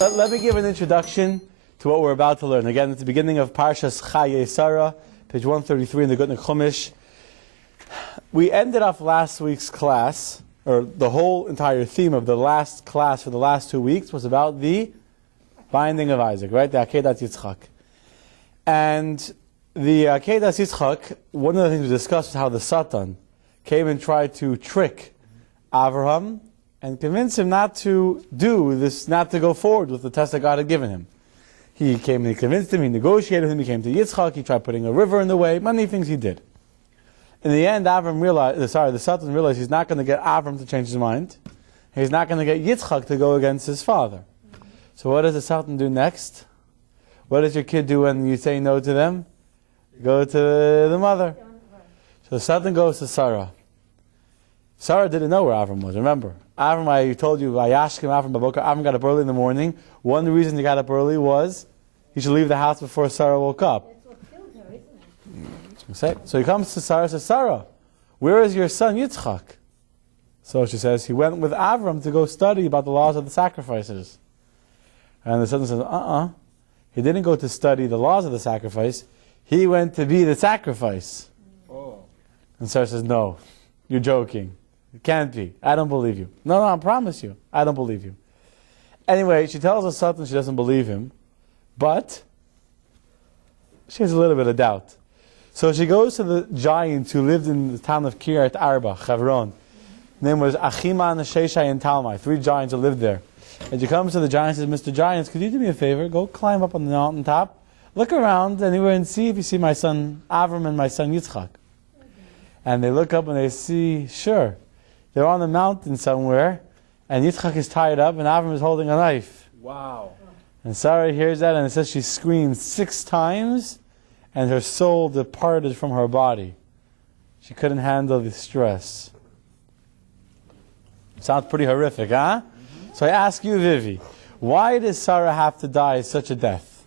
Let me give an introduction to what we're about to learn. Again, at the beginning of Parshas Chaye Sarah, page 133 in the Gutnick Chumash. We ended off last week's class, or the whole entire theme of the last class for the last 2 weeks was about the binding of Isaac, right? The Akedat Yitzchak. And the Akedat Yitzchak, one of the things we discussed was how the Satan came and tried to trick Avraham and convince him not to do this, not to go forward with the test that God had given him. He came and he convinced him, he negotiated with him, he came to Yitzchak, he tried putting a river in the way, many things he did. In the end, the Satan realized he's not going to get Avram to change his mind. He's not going to get Yitzchak to go against his father. So what does the Satan do next? What does your kid do when you say no to them? Go to the mother. So the Satan goes to Sarah. Sarah didn't know where Avram was, remember. Avram, I told you, Avram got up early in the morning. One reason he got up early was he should leave the house before Sarah woke up. That's what killed her, isn't it? So he comes to Sarah and says, Sarah, where is your son Yitzchak? So she says, he went with Avram to go study about the laws of the sacrifices. And the son says, he didn't go to study the laws of the sacrifice. He went to be the sacrifice. Oh. And Sarah says, no, you're joking. It can't be. I don't believe you. No, I promise you. I don't believe you. Anyway, she tells the Satan she doesn't believe him, but she has a little bit of doubt. So she goes to the giant who lived in the town of Kiryat Arba, Hebron. His name was Achiman, Sheshai, and Talmai. 3 giants who lived there. And she comes to the giant and says, Mr. Giants, could you do me a favor? Go climb up on the mountaintop, look around anywhere and see if you see my son Avram and my son Yitzchak. And they look up and they see, sure, they're on the mountain somewhere, and Yitzchak is tied up, and Avram is holding a knife. Wow. And Sarah hears that, and it says she screamed 6 times, and her soul departed from her body. She couldn't handle the stress. Sounds pretty horrific, huh? Mm-hmm. So I ask you, Vivi, why does Sarah have to die such a death?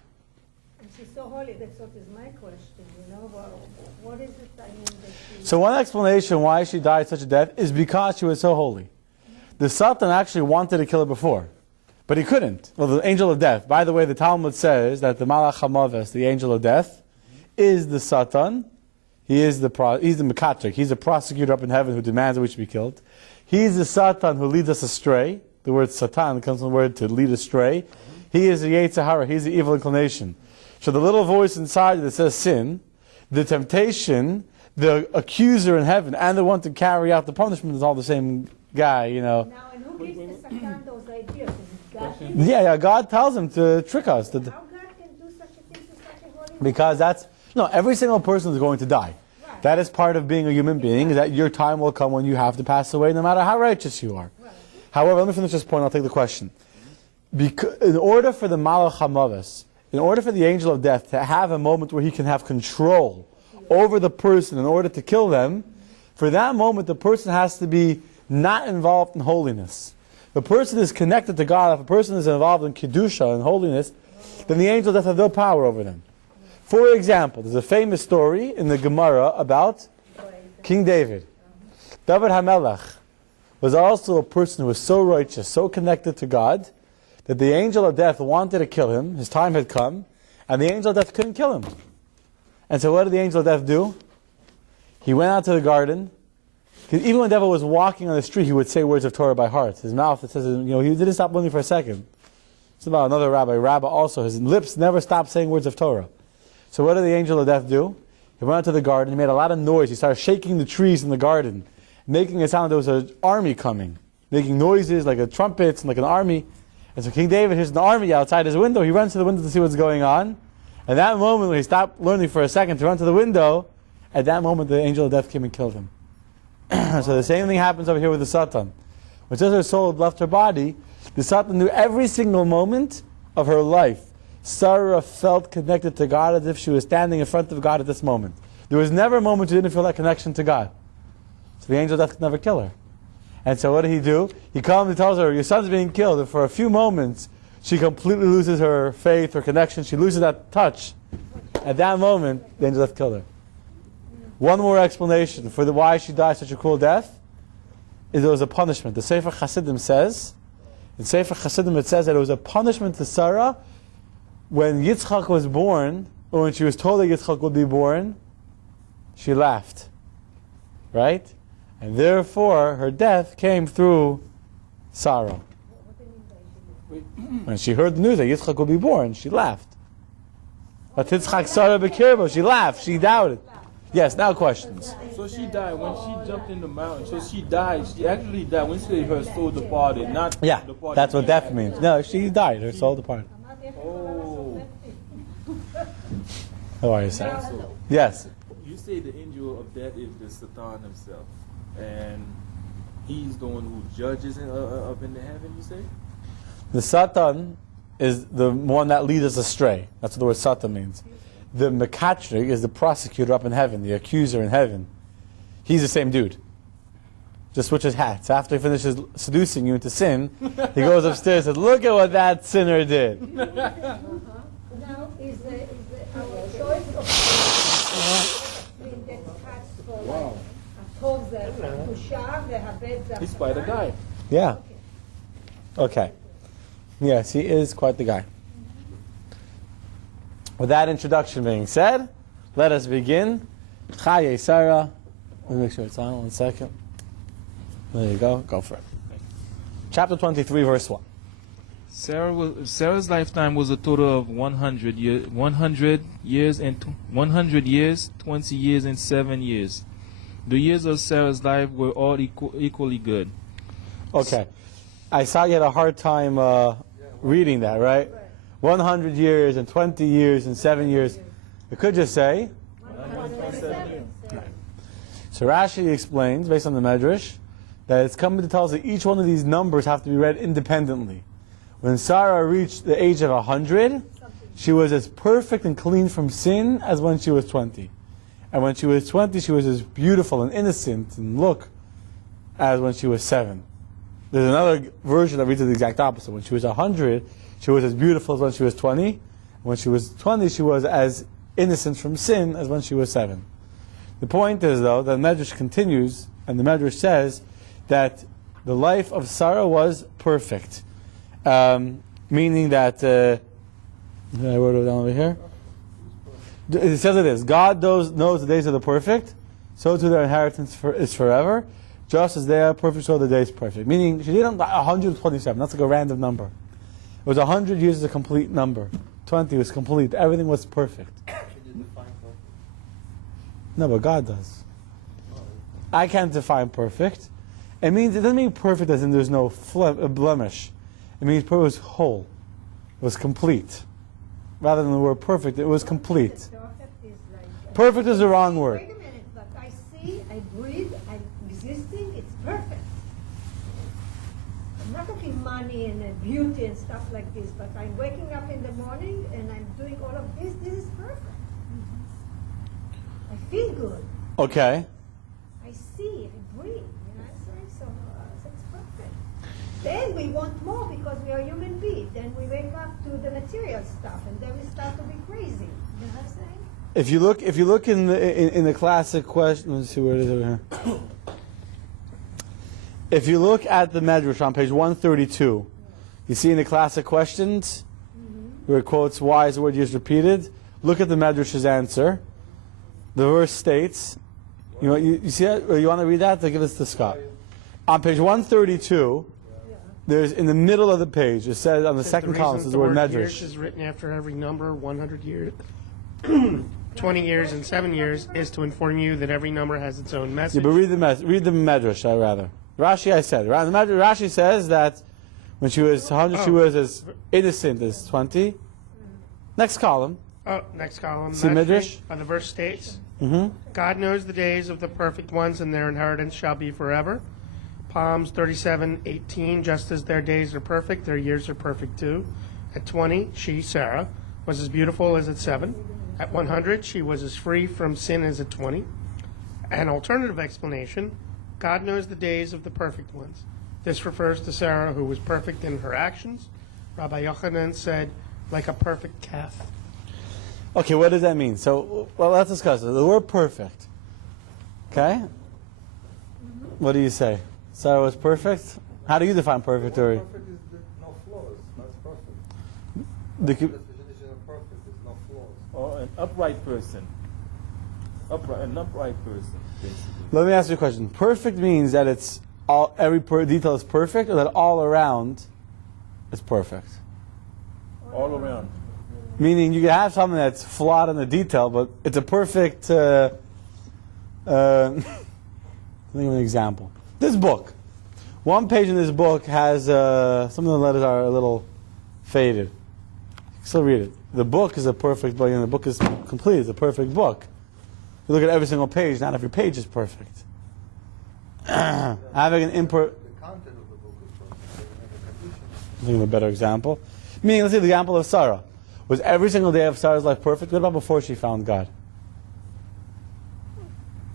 She's so holy, that's what is my question, you know. Well, what is it, that she... So one explanation why she died such a death is because she was so holy. The Satan actually wanted to kill her before, but he couldn't. Well, the angel of death. By the way, the Talmud says that the Malach HaMaves, the angel of death, is the Satan. He's the Mekatrik. He's the prosecutor up in heaven who demands that we should be killed. He's the Satan who leads us astray. The word Satan comes from the word to lead astray. He is the Yetzer Hara. He's the evil inclination. So the little voice inside that says sin, the temptation, the accuser in heaven, and the one to carry out the punishment is all the same guy, you know. Now, and who gives the Satan those ideas? Is God? Yeah, God tells him to trick us. How God can do such a thing to such a holy man? Because every single person is going to die. Right. That is part of being a human being, is that your time will come when you have to pass away, no matter how righteous you are. Right. However, let me finish this point, I'll take the question. In order for the Malach HaMaves, in order for the angel of death to have a moment where he can have control over the person in order to kill them, for that moment the person has to be not involved in holiness. If a person is connected to God, if a person is involved in Kedusha and holiness, then the angel of death has no power over them. For example, there's a famous story in the Gemara about King David. David HaMelech was also a person who was so righteous, so connected to God, that the angel of death wanted to kill him. His time had come, and the angel of death couldn't kill him. And so what did the angel of death do? He went out to the garden. Even when the devil was walking on the street, he would say words of Torah by heart. His mouth, it says, he didn't stop learning for a second. It's about another rabbi. Rabbi also, his lips never stopped saying words of Torah. So what did the angel of death do? He went out to the garden. He made a lot of noise. He started shaking the trees in the garden, making it sound like there was an army coming, making noises like a trumpets and like an army. And so King David hears an army outside his window. He runs to the window to see what's going on. At that moment, when he stopped learning for a second to run to the window, at that moment the angel of death came and killed him. So the same thing happens over here with the Satan. When just her soul left her body, the Satan knew every single moment of her life. Sarah felt connected to God as if she was standing in front of God at this moment. There was never a moment she didn't feel that connection to God. So the angel of death could never kill her. And so what did he do? He comes and tells her, your son's being killed. And for a few moments, she completely loses her faith, her connection. She loses that touch. At that moment, the angel of death killed her. One more explanation for why she died such a cruel death is there was a punishment. The Sefer Chassidim says In Sefer Chassidim it says that it was a punishment to Sarah when Yitzchak was born, or when she was told that Yitzchak would be born, she laughed. Right? And therefore her death came through sorrow. When she heard the news that Yitzchak would be born, she laughed. But Yitzchak Sarah Bekirbo, she laughed, she doubted. Yes, now questions. So she died when she jumped in the mountain. So she died. She actually died when she said her soul departed, not Yeah, departed. that's what death means. No, she died, her soul departed. Oh. How are you, Sarah? Yes. You say the angel of death is the Satan himself, and he's the one who judges up in the heaven. You say? The Satan is the one that leads us astray. That's what the word Satan means. The Mekatrik is the prosecutor up in heaven, the accuser in heaven. He's the same dude. Just switches hats. After he finishes seducing you into sin, he goes upstairs and says, look at what that sinner did. Now, is our choice of that cuts for like a tozer, a kushav, the habed, He's quite a guy. Yeah. Okay. Yes, he is quite the guy. With that introduction being said, let us begin. Chaye Sarah. Let me make sure it's on. 1 second. There you go. Go for it. Chapter 23, verse 1. Sarah's lifetime was a total of 100 years, 20 years, and 7 years. The years of Sarah's life were all equally good. Okay. I saw you had a hard time reading that, right? 100 years and 20 years and 7 years. It could just say. So Rashi explains, based on the Medrash, that it's coming to tell us that each one of these numbers have to be read independently. When Sarah reached the age of 100, she was as perfect and clean from sin as when she was 20. And when she was 20, she was as beautiful and innocent and look as when she was 7. There's another version that reads the exact opposite. When she was 100, she was as beautiful as when she was 20. When she was 20, she was as innocent from sin as when she was 7. The point is, though, that the Medrash continues, and the Medrash says that the life of Sarah was perfect. Meaning that, I wrote it down over here. It says it is, God knows the days of the perfect, so too their inheritance is forever. Just as they are perfect, so the day is perfect. Meaning, she didn't 127, that's like a random number. It was 100 years is a complete number. 20 was complete. Everything was perfect. No, but God does. I can't define perfect. It doesn't mean perfect as in there's no blemish. It means it was whole. It was complete. Rather than the word perfect, it was complete. Perfect is the wrong word. Wait a minute, but I see, I breathe, I'm existing, it's perfect. I'm not talking money and beauty and stuff like this, but I'm waking up in the morning and I'm doing all of this. This is perfect. I feel good. Okay. I see, I breathe. So it's perfect. Then we want more because we are human beings. Then we wake up to the material stuff, and then we start to be crazy. You know what I'm saying? If you look in the classic question, let's see where it is over here. If you look at the Medrash on page 132, you see in the classic questions where it quotes why is the word used repeated. Look at the Medrash's answer. The verse states, you see that? Or you want to read that? To give this to Scott. On page 132, there's in the middle of the page, it says on the second column, it says the word Medrash. Years is written after every number, 100 years, 20 years, and 7 years, is to inform you that every number has its own message. Yeah, but read the Medrash, I'd rather. Rashi, I said. Rashi says that when she was 100, she was as innocent as 20. Next column. Oh, next column. See Midrash? The verse states, God knows the days of the perfect ones, and their inheritance shall be forever. Psalms 37:18, just as their days are perfect, their years are perfect too. At 20, she, Sarah, was as beautiful as at 7. At 100, she was as free from sin as at 20. An alternative explanation, God knows the days of the perfect ones. This refers to Sarah, who was perfect in her actions. Rabbi Yochanan said, like a perfect calf. Okay, what does that mean? So, well, let's discuss it. The word perfect. Okay? What do you say? Sarah was perfect? How do you define perfect, Uri? Perfect is The, definition of perfect is no flaws. Or an upright person. An upright person, basically. let me ask you a question. Perfect means that it's all every detail is perfect, or that all around is perfect? All around. Meaning you can have something that's flawed in the detail, but it's a perfect. Let me give an example. This book. One page in this book has some of the letters are a little faded. You can still read it. The book is a perfect book, and the book is complete. It's a perfect book. You look at every single page. Not every page is perfect. Having an imperfect. The content of the book is perfect. I'm thinking of a better example. Meaning, let's say the example of Sarah. Was every single day of Sarah's life perfect? What about before she found God?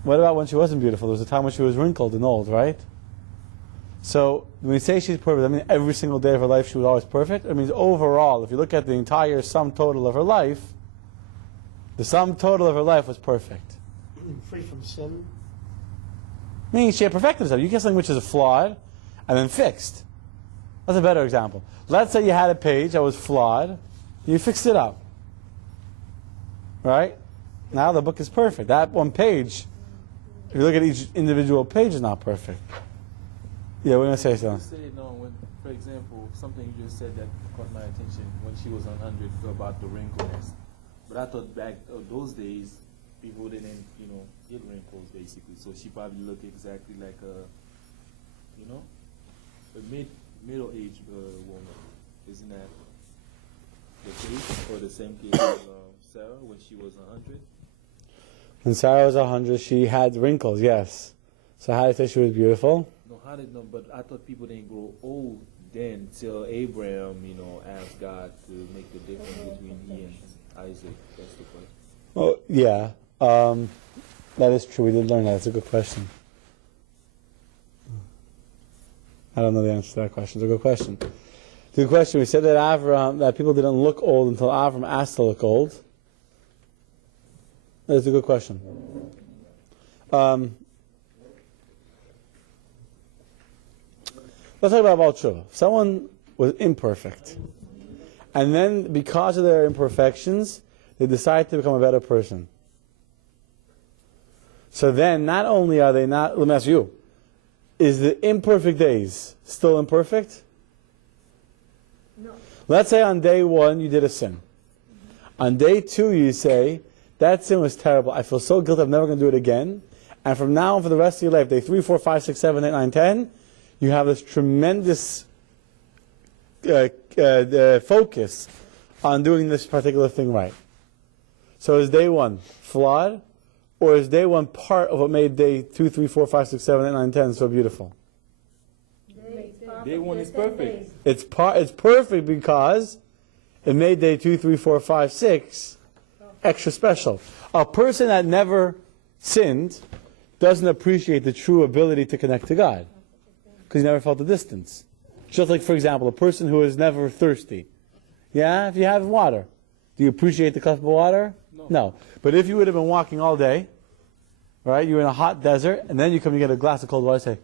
What about when she wasn't beautiful? There was a time when she was wrinkled and old, right? So when we say she's perfect, I mean every single day of her life she was always perfect? It means overall, if you look at the entire sum total of her life, the sum total of her life was perfect. Free from sin. Meaning she had perfected herself. You get something which is flawed and then fixed. That's a better example. Let's say you had a page that was flawed. You fixed it up. Right? Now the book is perfect. That one page, if you look at each individual page, is not perfect. Yeah, we're going to say something. Say no, when, for example, something you just said that caught my attention when she was on 100 about the wrinkles. But I thought back those days, people didn't, get wrinkles basically. So she probably looked exactly like a middle-aged woman. Isn't that the case, or the same case as Sarah when she was 100? When Sarah was 100, she had wrinkles, yes. So how do you say she was beautiful? No, but I thought people didn't grow old then till Abraham, asked God to make the difference between he and Isaac. That's the question. Oh, yeah. That is true. We did learn that. It's a good question. I don't know the answer to that question. It's a good question. It's a good question. We said that people didn't look old until Avram asked to look old. That's a good question. Let's talk about Baal Tshuva. Someone was imperfect. And then, because of their imperfections, they decide to become a better person. So then, not only are they not, let me ask you, is the imperfect days still imperfect? No. Let's say on day 1 you did a sin. On day 2 you say, that sin was terrible. I feel so guilty, I'm never going to do it again. And from now on for the rest of your life, day 3, 4, 5, 6, 7, 8, 9, 10, you have this tremendous focus on doing this particular thing right. So is day 1 flawed? Or is day 1 part of what made day 2, 3, 4, 5, 6, 7, 8, 9, 10 so beautiful? Day 1 is perfect. It's perfect because it made day 2, 3, 4, 5, 6 extra special. A person that never sinned doesn't appreciate the true ability to connect to God because he never felt the distance. Just like, for example, a person who is never thirsty. Yeah, if you have water, do you appreciate the cup of water? No. But if you would have been walking all day, right, you're in a hot desert, and then you come and get a glass of cold water, say,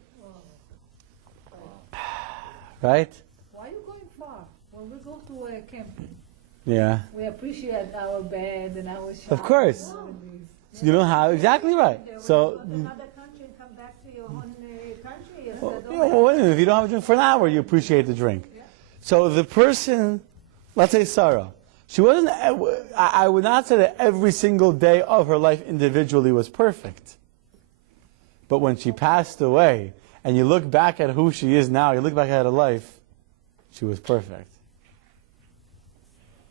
right? Why are you going far? When we go to a camping, Yeah. we appreciate our bed and our shower. Of course. and all of these. So you know how, exactly right. So, Go to another country and come back to your own country. You said, well, wait a minute, if you don't have a drink for an hour, you appreciate the drink. So the person, let's say Sarah, she wasn't, I would not say that every single day of her life individually was perfect. But when she passed away, and you look back at who she is now, you look back at her life, she was perfect.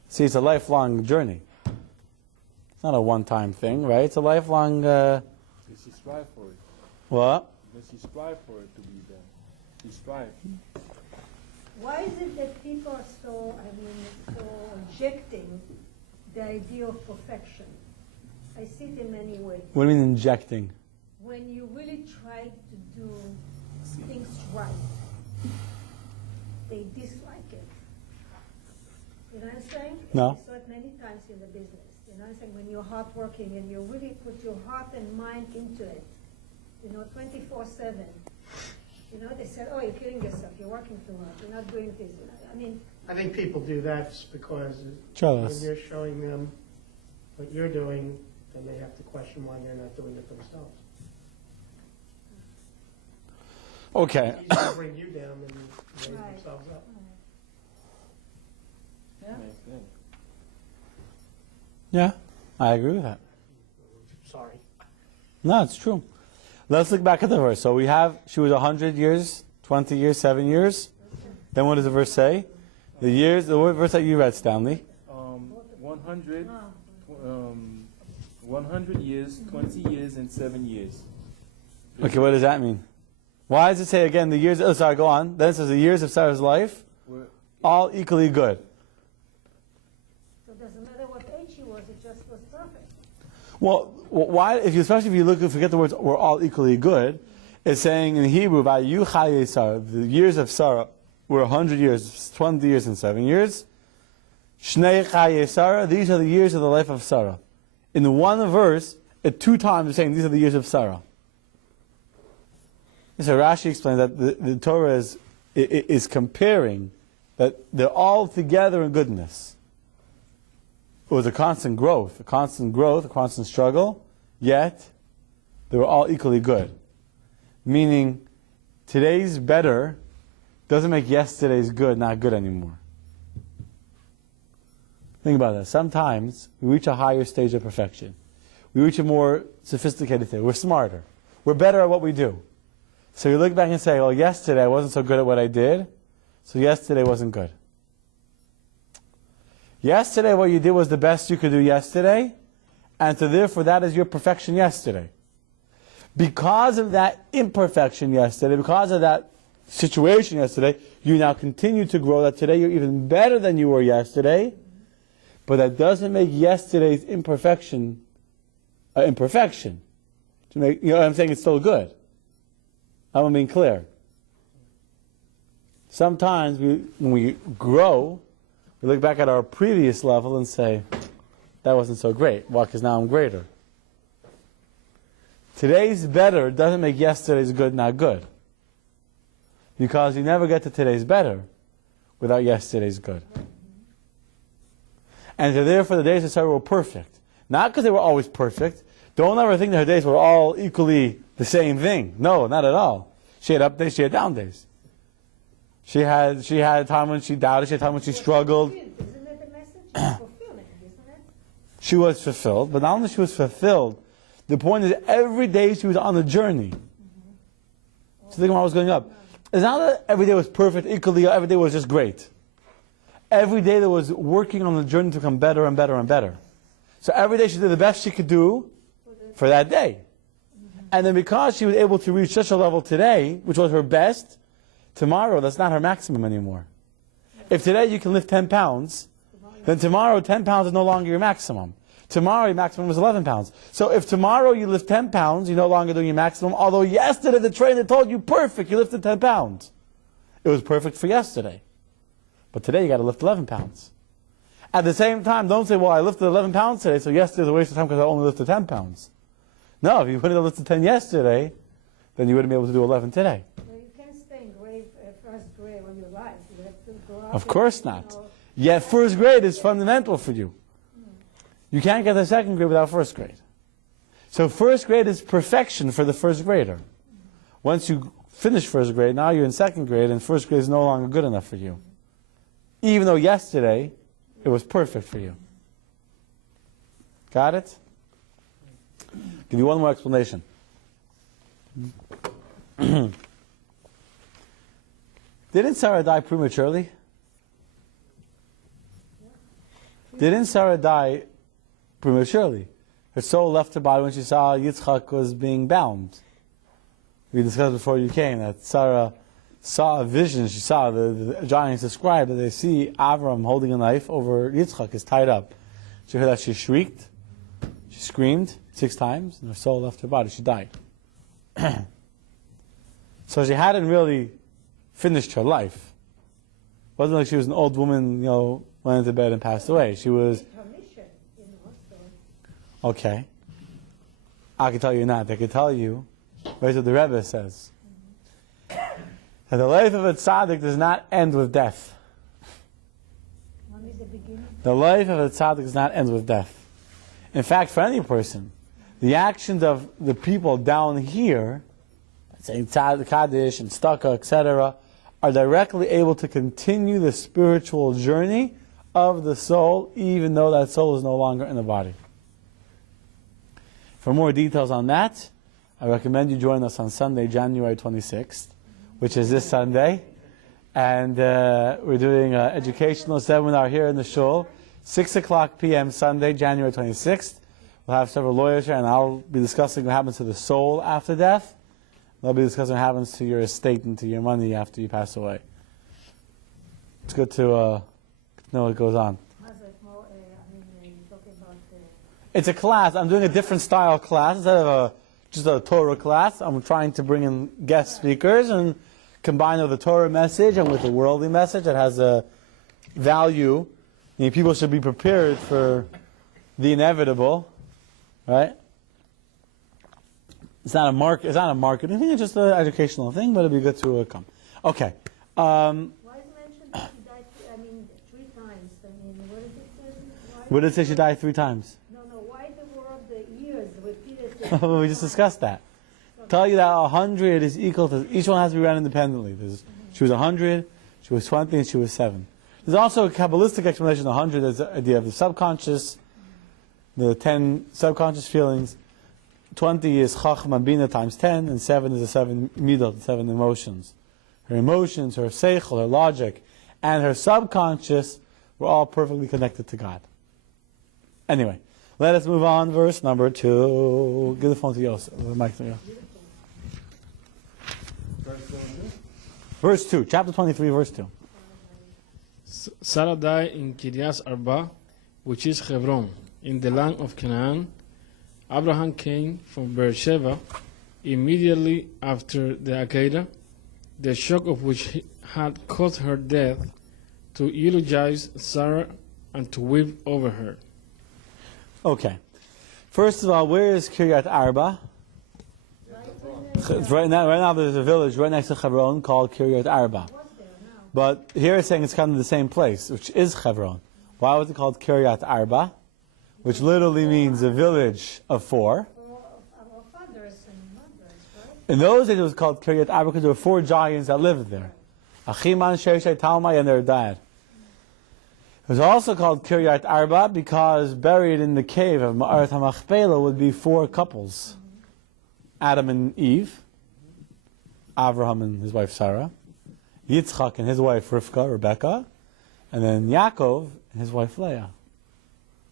See, it's a lifelong journey. It's not a one-time thing, right? It's a lifelong... Did she strive for it? What? Did she strive for it to be there? She strived. why is it that people are so rejecting the idea of perfection? I see it in many ways. What do you mean injecting? When you really try to do things right, they dislike it. You know what I'm saying? No. I saw it many times in the business. You know what I'm saying? When you're hardworking and you really put your heart and mind into it, 24/7, You know, they said, oh, you're killing yourself, you're working too much, you're not doing this. You know? I mean, I think people do that just because when Jealous. you're showing them what you're doing, then they have to question why they're not doing it themselves. Okay. It's easy to bring you down and raise Right. themselves up. Yeah. Makes sense. Yeah, I agree with that. Sorry. No, it's true. Let's look back at the verse. So we have, she was 100 years, 20 years, 7 years. Then what does the verse say? The years, the verse that you read, Stanley. 100, 100 years, 20 years, and 7 years. Okay, what does that mean? Why does it say again the years, oh sorry, go on. Then it says the years of Sarah's life, Were- all equally good. so it doesn't matter what age she was, it just was perfect. Well, why, especially if you look, forget the words, were all equally good, it's saying in Hebrew, "Vayu chaye Sarah," the years of Sarah were 100 years, 20 years, and 7 years. Shnei chaye Sarah, these are the years of the life of Sarah. In the one verse, it 2 times is saying these are the years of Sarah. So Rashi explains that the Torah is comparing that they're all together in goodness. It was a constant growth, a constant struggle, yet they were all equally good. Meaning, today's better doesn't make yesterday's good not good anymore. Think about that. Sometimes we reach a higher stage of perfection. We reach a more sophisticated thing. We're smarter. We're better at what we do. So you look back and say, well, yesterday I wasn't so good at what I did, so yesterday wasn't good. Yesterday what you did was the best you could do yesterday, and so therefore that is your perfection yesterday. Because of that imperfection yesterday, because of that situation yesterday, you now continue to grow, that today you're even better than you were yesterday, but that doesn't make yesterday's imperfection imperfection. To make, you know what I'm saying? It's still good. I'm being clear. Sometimes when we grow, we look back at our previous level and say, that wasn't so great. Why? Because now I'm greater. Today's better doesn't make yesterday's good not good. Because you never get to today's better without yesterday's good. And so therefore the days of Sarah were perfect. Not because they were always perfect. Don't ever think that her days were all equally the same thing. No, not at all. She had up days, she had down days. She had a time when she doubted, she had a time when she struggled. Isn't that the message? Fulfillment, isn't it? She was fulfilled, but not only she was fulfilled, the point is every day she was on the journey. So think about what was going up. It's not that every day was perfect equally, every day was just great. Every day there was working on the journey to become better and better and better. So every day she did the best she could do for that day. And then because she was able to reach such a level today, which was her best, tomorrow that's not her maximum anymore. If today you can lift 10 pounds, then tomorrow 10 pounds is no longer your maximum. Tomorrow your maximum is 11 pounds. So if tomorrow you lift 10 pounds, you're no longer doing your maximum, although yesterday the trainer told you perfect, you lifted 10 pounds. It was perfect for yesterday. But today you got to lift 11 pounds. At the same time, don't say, well, I lifted 11 pounds today, so yesterday's a waste of time because I only lifted 10 pounds. No, if you wouldn't have lifted 10 yesterday, then you wouldn't be able to do 11 today. Well, you can't stay in grade, first grade when you're alive. You have to grow up. Of and, course you not. know, Yet first grade is fundamental for you. You can't get to second grade without first grade. So first grade is perfection for the first grader. Once you finish first grade, now you're in second grade, and first grade is no longer good enough for you. Even though yesterday, it was perfect for you. Got it? Give you one more explanation. Didn't Sarah die prematurely? Didn't Sarah die prematurely? Her soul left her body when she saw Yitzchak was being bound. We discussed before you came that Sarah saw a vision. She saw the giants described that they see Avram holding a knife over Yitzchak is tied up. She heard that she shrieked. She screamed 6 times, and her soul left her body. She died. So she hadn't really finished her life. It wasn't like she was an old woman, went into bed and passed away. She was... her mission, so. Okay. I can tell you not. I can tell you, right what the Rebbe says. And the life of a tzaddik does not end with death. Only the beginning. The life of a tzaddik does not end with death. In fact, for any person, the actions of the people down here, saying Kaddish and Staka, etc., are directly able to continue the spiritual journey of the soul, even though that soul is no longer in the body. For more details on that, I recommend you join us on Sunday, January 26th, which is this Sunday. And we're doing an educational seminar here in the shul, 6 o'clock p.m. Sunday, January 26th. We'll have several lawyers here, and I'll be discussing what happens to the soul after death. They'll be discussing what happens to your estate and to your money after you pass away. It's good to know what goes on. It's a class. I'm doing a different style class. Instead of just a Torah class, I'm trying to bring in guest speakers and combine with the Torah message and with the worldly message that has a value. People should be prepared for the inevitable, right? It's not a marketing thing. It's just an educational thing, but it'd be good to come. Okay. Why is mentioned that she died, 3 times? What is it said? What did it say she died 3 times? No, why the word of the years repeated? We just discussed that. Tell you that 100 is equal to, each one has to be run independently. She was 100, she was 20, and she was 7. There's also a Kabbalistic explanation of 100 as the idea of the subconscious, the 10 subconscious feelings. 20 is Chachma Bina times 10, and 7 is the 7 midot, the 7 emotions. Her emotions, her seichel, her logic, and her subconscious were all perfectly connected to God. Anyway, let us move on. Verse number 2. Give the phone to Yosef. The mic to Yosef. Verse 2, chapter 23, verse 2. Sarah died in Kiryas Arba, which is Hebron, in the land of Canaan. Abraham came from Beersheba immediately after the Akedah, the shock of which had caused her death, to eulogize Sarah and to weep over her. Okay. First of all, where is Kiryat Arba? Right now there's a village right next to Hebron called Kiryat Arba. But here it's saying it's kind of the same place, which is Hebron. Why was it called Kiryat Arba? Which literally means a village of 4. In those days it was called Kiryat Arba because there were 4 giants that lived there. Achiman, Sheshai, Talmai, and their dad. It was also called Kiryat Arba because buried in the cave of Ma'arat HaMachpelah would be 4 couples. Adam and Eve, Avraham and his wife Sarah, Yitzchak and his wife Rebecca, and then Yaakov and his wife Leah.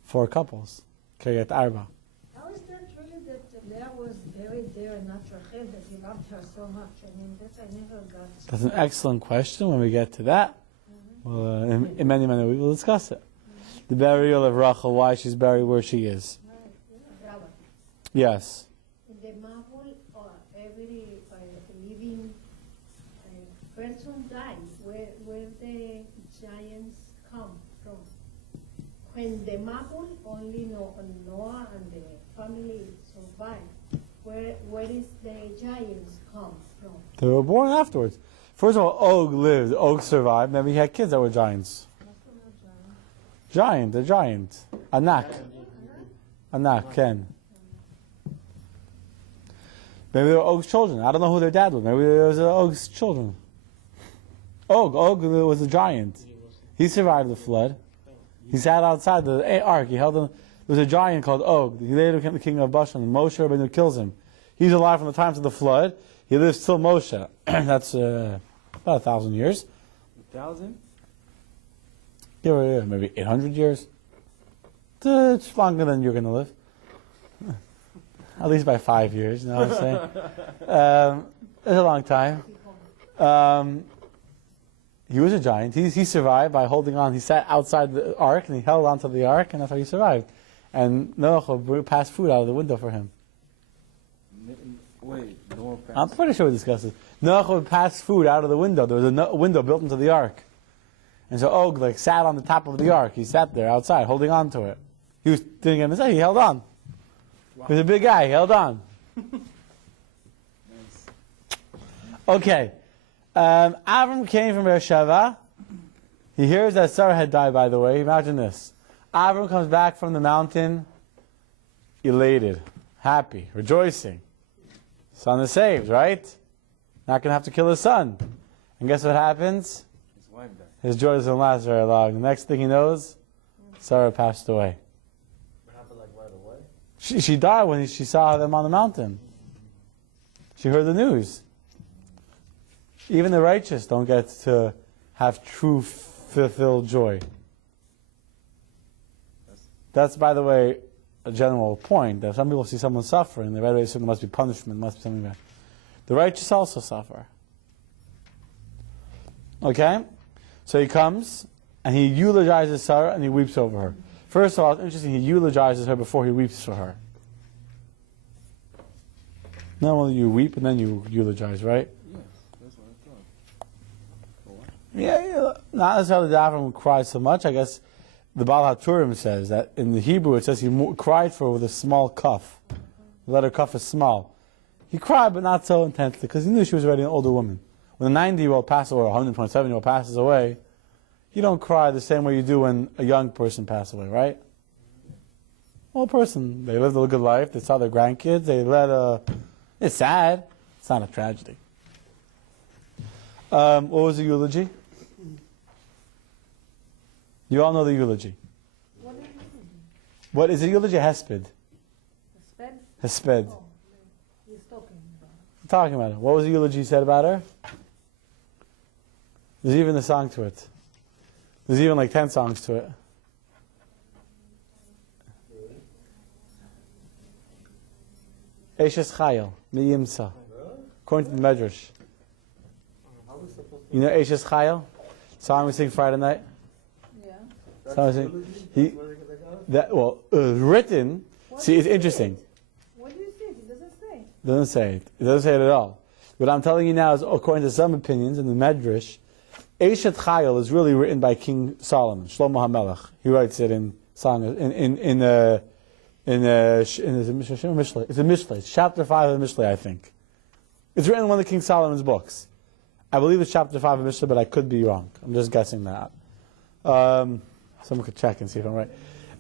4 couples. Kiryat Arba. How is that really that Leah was buried there and not Rachel, that he loved her so much? I never got. That's an excellent question. When we get to that, well, in many we will discuss it. The burial of Rachel, why she's buried where she is. Rabbi. Yes. In the marble, every living person dies. Where the giants come from? When the marble only Noah and the family survive, where is the giants come from? They were born afterwards. First of all, Og lived. Og survived. Maybe he had kids that were giants. A giant. Anak, Ken. Maybe they were Og's children. I don't know who their dad was. Maybe it was Og's children. Og was a giant. He survived the flood. He sat outside the ark. There was a giant called Og. He later became the king of Bashan. Moshe Rabbeinu kills him. He's alive from the times of the flood. He lives till Moshe. That's about 1,000 years. 1,000? Yeah, maybe 800 years. It's longer than you're going to live. At least by 5 years, you know what I'm saying? It's a long time. He was a giant. He survived by holding on. He sat outside the ark and he held onto the ark, and that's how he survived. And Noah passed food out of the window for him. Wait, Noah passed. I'm pretty sure we discussed this. Noah would pass food out of the window. There was a window built into the ark. And so Og sat on the top of the ark. He sat there outside holding on to it. He was doing it himself. He held on. Wow. He was a big guy. He held on. Nice. Okay. Avram came from Beersheba. He hears that Sarah had died, by the way. Imagine this. Avram comes back from the mountain, elated, happy, rejoicing. Son is saved, right? Not going to have to kill his son. And guess what happens? His wife died. His joy doesn't last very long. The next thing he knows, Sarah passed away. What happened like right away? She died when she saw them on the mountain. She heard the news. Even the righteous don't get to have true fulfilled joy. That's, by the way, a general point. That some people see someone suffering, they right away assume there must be punishment, there must be something bad. The righteous also suffer. Okay? So he comes, and he eulogizes Sarah, and he weeps over her. First of all, it's interesting, he eulogizes her before he weeps for her. Not only you weep, and then you eulogize, right? Yeah, that's what I thought. For what? Yeah, not necessarily that Avram cried so much. I guess the Baal HaTurim says that in the Hebrew it says he cried for her with a small cuff. The letter cuff is small. He cried, but not so intensely, because he knew she was already an older woman. When a 90-year-old passes away, or a 127-year-old passes away, you don't cry the same way you do when a young person passes away, right? Old person, they lived a good life, they saw their grandkids, they led a... It's sad. It's not a tragedy. What was the eulogy? You all know the eulogy. What is it? What is the eulogy? Hesped. Sped? Hesped. Oh, he's talking about. Talking about it. What was the eulogy said about her? There's even a song to it. There's even like 10 songs to it. Eishes Chayil, Miyimsa. According to the Medrash. You know Eishes Chayil? Song we sing Friday night? Yeah. Song we sing. Written. See, it's interesting. What do you think? It doesn't say. It doesn't say it. It doesn't say it at all. What I'm telling you now is, according to some opinions in the Medrash, Eishet Chayil is really written by King Solomon, Shlomo HaMelech. He writes it in song in the Mishlei. It's a Mishlei. It's chapter 5 of the Mishlei, I think. It's written in one of King Solomon's books. I believe it's chapter 5 of Mishlei, but I could be wrong. I'm just guessing that. Someone could check and see if I'm right.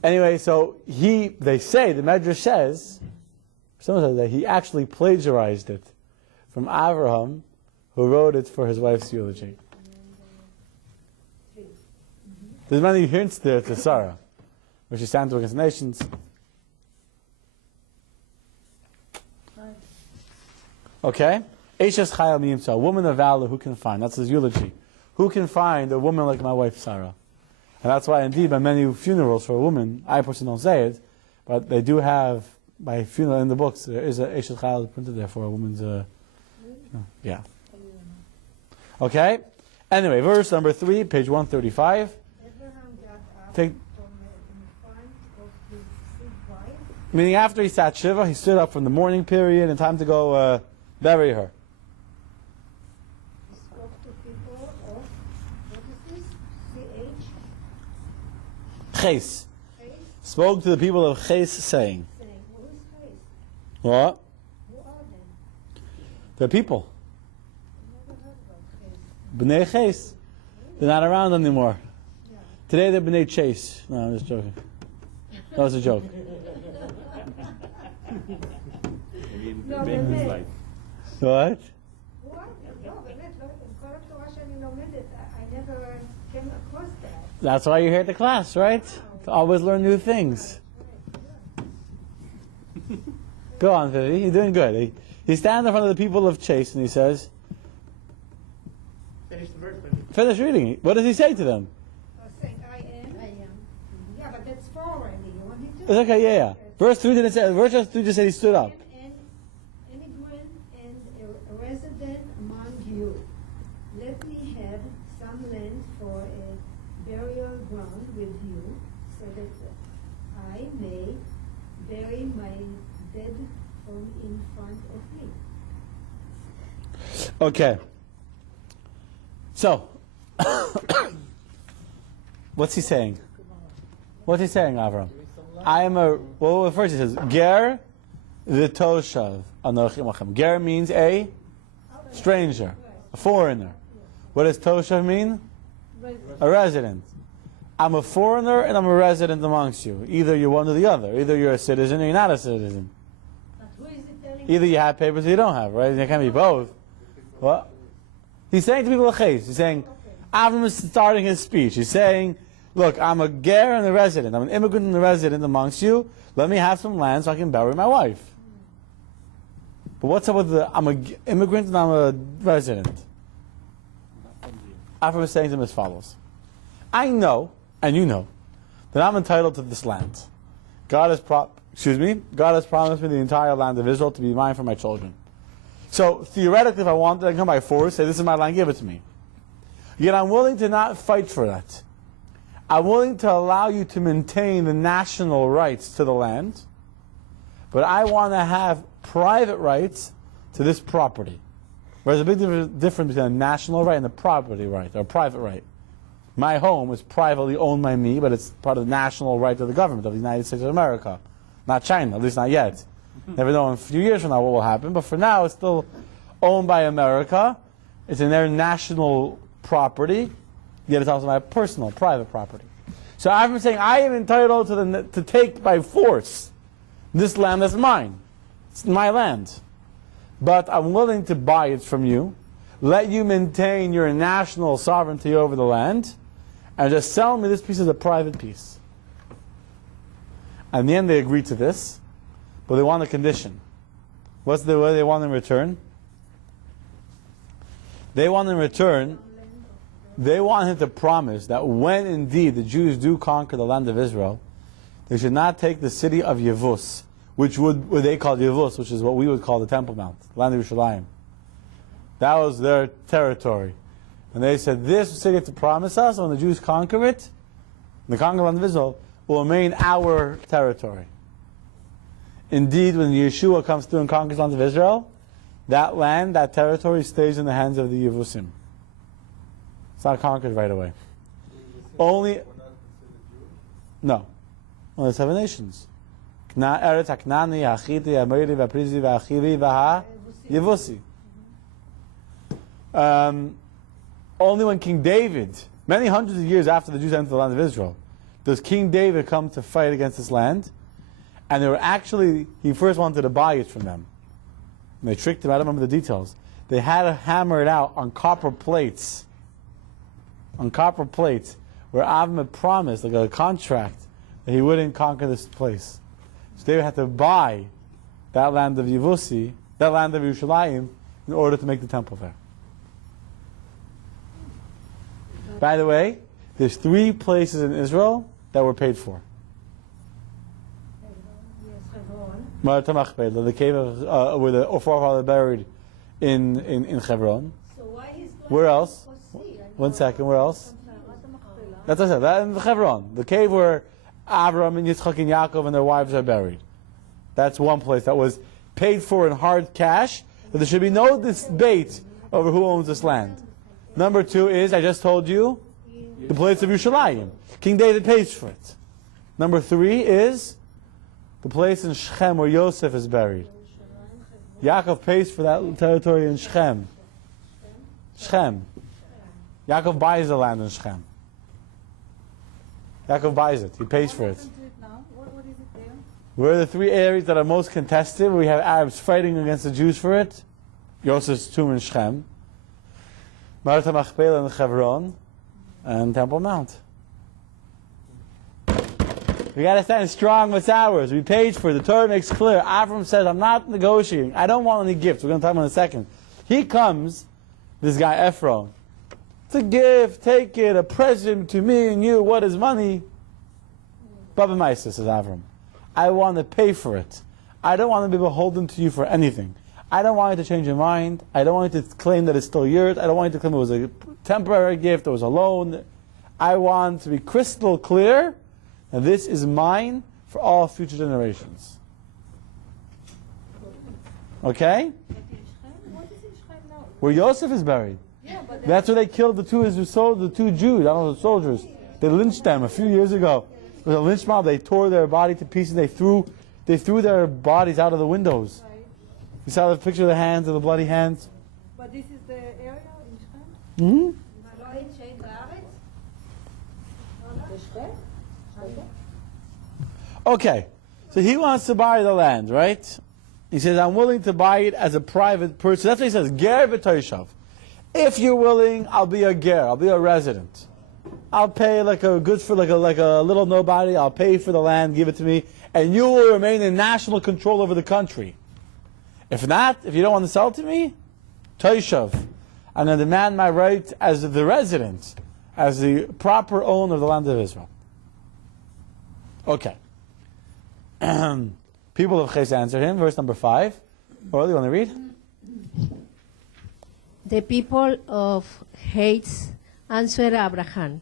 Anyway, so they say, the Medrash says, someone says that he actually plagiarized it from Avraham, who wrote it for his wife's eulogy. There's many hints there to Sarah, where she stands against the nations. Okay? Eishes Chayil Miyimsa, a woman of valor who can find. That's his eulogy. Who can find a woman like my wife Sarah? And that's why, indeed, by many funerals for a woman, I personally don't say it, but they do have, by funeral in the books, there is a Eishes Chayil printed there for a woman's, yeah. Okay? Anyway, verse number 3, page 135. Abraham got up Take, from in front of his sick wife. meaning after he sat Shiva, he stood up from the mourning period and time to go bury her. He spoke to people of, what is this? CH? Ches. Faith? Spoke to the people of Ches, saying, Saying, who is faith? what? Who are they? They're people. I never heard about faith. B'nai Ches. They're not around anymore. Yeah. Today they're B'nai Chase. No, I'm just joking. That was a joke. No, Make this באמת. life. What? Who are they? לא, באמת, לא, עם כל התורה שאני לומדת, I never came across that. That's why you're here at the class, right? To always learn new things. Go on, Vivi. You're doing good. He stands in front of the people of Chase and he says, Finish the verse, baby. finish reading. What does he say to them? Saying, I am. Yeah, but that's four already. You want me to? It's okay, yeah. Verse 3 didn't say, verse 3 just said he stood up. An immigrant and a resident among you. Let me have some land for a burial ground with you, so that I may bury my dead from in front of me. Okay. So, what's he saying? What's he saying, Avram? I am a, well, first he says, Ger v'toshav anochi machem. Ger means a stranger, a foreigner. What does Toshav mean? Resident. A resident. I'm a foreigner and I'm a resident amongst you. Either you're one or the other. Either you're a citizen or you're not a citizen. But who is it telling? Either you have papers or you don't have, right? It can't be both. What? He's saying to people, he's saying, Avram is starting his speech. He's saying, look, I'm a ger and a resident. I'm an immigrant and a resident amongst you. Let me have some land so I can bury my wife. But what's up with I'm an immigrant and I'm a resident? Avram is saying to him as follows. I know, and you know, that I'm entitled to this land. God has promised me the entire land of Israel to be mine for my children. So theoretically, if I wanted, I can come by force, say, this is my land, give it to me. Yet I'm willing to not fight for that. I'm willing to allow you to maintain the national rights to the land, but I want to have private rights to this property. There's a big difference between a national right and a property right, or private right. My home is privately owned by me, but it's part of the national right of the government of the United States of America. Not China, at least not yet. Never know in a few years from now what will happen, but for now it's still owned by America. It's in their national property, yet it's also my personal, private property. So I'm saying I am entitled to take by force this land that's mine. It's my land. But I'm willing to buy it from you, let you maintain your national sovereignty over the land, and just sell me this piece as a private piece. And in the end, they agreed to this, but they want a condition. What they want in return? They want him to promise that when indeed the Jews do conquer the land of Israel, they should not take the city of Yevus, which what they call Yevus, which is what we would call the Temple Mount, the land of Yerushalayim. That was their territory. And they said, this city to promise us, when the Jews conquer it, the conquer land of Israel, will remain our territory. Indeed, when Yeshua comes through and conquers the land of Israel, that land, that territory stays in the hands of the Yevusim. It's not conquered right away. Only, no. Only 7 nations. Eretz HaKnani, HaChiti, HaMoiri, HaPrizi, HaChivi, HaYevusi. Only when King David, many hundreds of years after the Jews entered the land of Israel, does King David come to fight against this land. And they were actually, he first wanted to buy it from them. And they tricked him, I don't remember the details. They had to hammer it out on copper plates. On copper plates, where Avram had promised, like a contract, that he wouldn't conquer this place. So they had to buy that land of Yevusi, that land of Yerushalayim, in order to make the temple there. By the way, there's 3 places in Israel that were paid for. Marta Machpelah, the cave of, where the forefathers buried in Hebron. So why he's going Where else? to see? 1 second, where else? That's what I said, that in Hebron, the cave where Abraham and Yitzchak and Yaakov and their wives are buried. That's one place that was paid for in hard cash, but there should be no debate over who owns this land. Number 2 is, I just told you, the place of Yerushalayim. King David pays for it. Number 3 is the place in Shechem where Yosef is buried. Yaakov pays for that territory in Shechem. Shechem. Yaakov buys the land in Shechem. Yaakov buys it. He pays for it. What is it there? Where are the 3 areas that are most contested, where we have Arabs fighting against the Jews for it? Yosef's tomb in Shechem, Marta Machpelah in Hebron, and Temple Mount. We got to stand strong with ours. We paid for it. The Torah makes clear. Avram says, I'm not negotiating. I don't want any gifts. We're going to talk about it in a second. He comes, this guy Ephron. It's a gift. Take it. A present to me and you. What is money? Baba Maisa, says Avram. I want to pay for it. I don't want to be beholden to you for anything. I don't want you to change your mind. I don't want you to claim that it's still yours. I don't want you to claim it was a temporary gift. It was a loan. I want to be crystal clear. And this is mine for all future generations. Okay? What is in Shechem now? Where Yosef is buried. Yeah, but That's where they killed the 2 Jews. I don't know, the soldiers. They lynched them a few years ago. It was a lynch mob. They tore their body to pieces. They threw their bodies out of the windows. right. You saw the picture of the hands, of the bloody hands? But this is the area in Shechem? Mm-hmm. בית שאין בארץ? Okay, so he wants to buy the land, right? He says, I'm willing to buy it as a private person. That's what he says, ger v'toishav. If you're willing, I'll be a ger, I'll be a resident. I'll pay like a little nobody, I'll pay for the land, give it to me, and you will remain in national control over the country. If not, if you don't want to sell to me, toishav. I'm going to demand my right as the resident, as the proper owner of the land of Israel. Okay. People of Ches answer him. Verse number 5. Or you want to read? The people of Ches answered Abraham,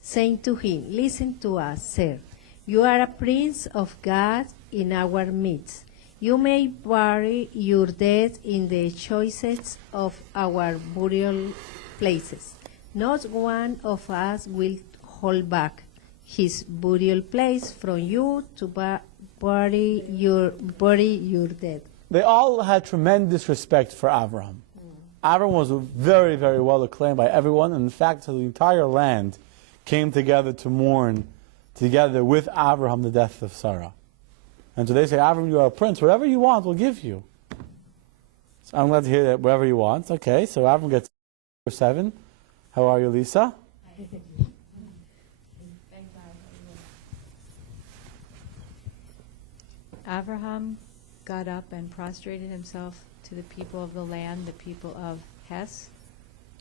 saying to him, listen to us, sir. You are a prince of God in our midst. You may bury your dead in the choicest of our burial places. Not one of us will hold back his burial place from you to bury your dead. They all had tremendous respect for Avram. Avram was very, very well acclaimed by everyone. And in fact, the entire land came together to mourn together with Abraham the death of Sarah. And so they say, Avram, you are a prince. Whatever you want, we'll give you. So I'm glad to hear that whatever you want. Okay, so Avram gets 7. How are you, Lisa? Abraham got up and prostrated himself to the people of the land, the people of Hes.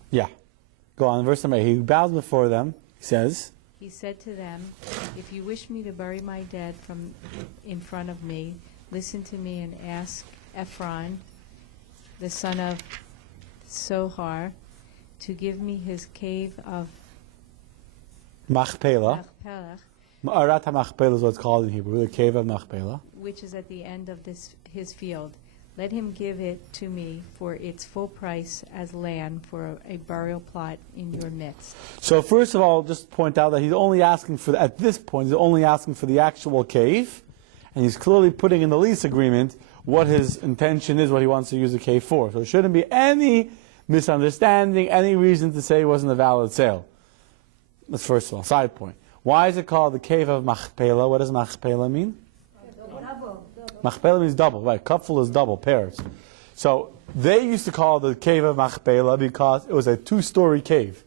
Yeah. Go on, verse number 8. He bows before them. He says, He said to them, if you wish me to bury my dead in front of me, listen to me and ask Ephron, the son of Sohar, to give me his cave of Machpelah. Ma'arat HaMachpelah is what it's called in Hebrew, the cave of Machpelah. Which is at the end of his field. Let him give it to me for its full price as land for a burial plot in your midst. So first of all, just point out that he's only asking for, at this point, he's only asking for the actual cave, and he's clearly putting in the lease agreement what his intention is, what he wants to use the cave for. So there shouldn't be any misunderstanding, any reason to say it wasn't a valid sale. That's first of all, side point. Why is it called the cave of Machpelah? What does Machpelah mean? Machpelah means double, right? Kupful is double, pairs. So they used to call the cave of Machpelah because it was a 2-story cave.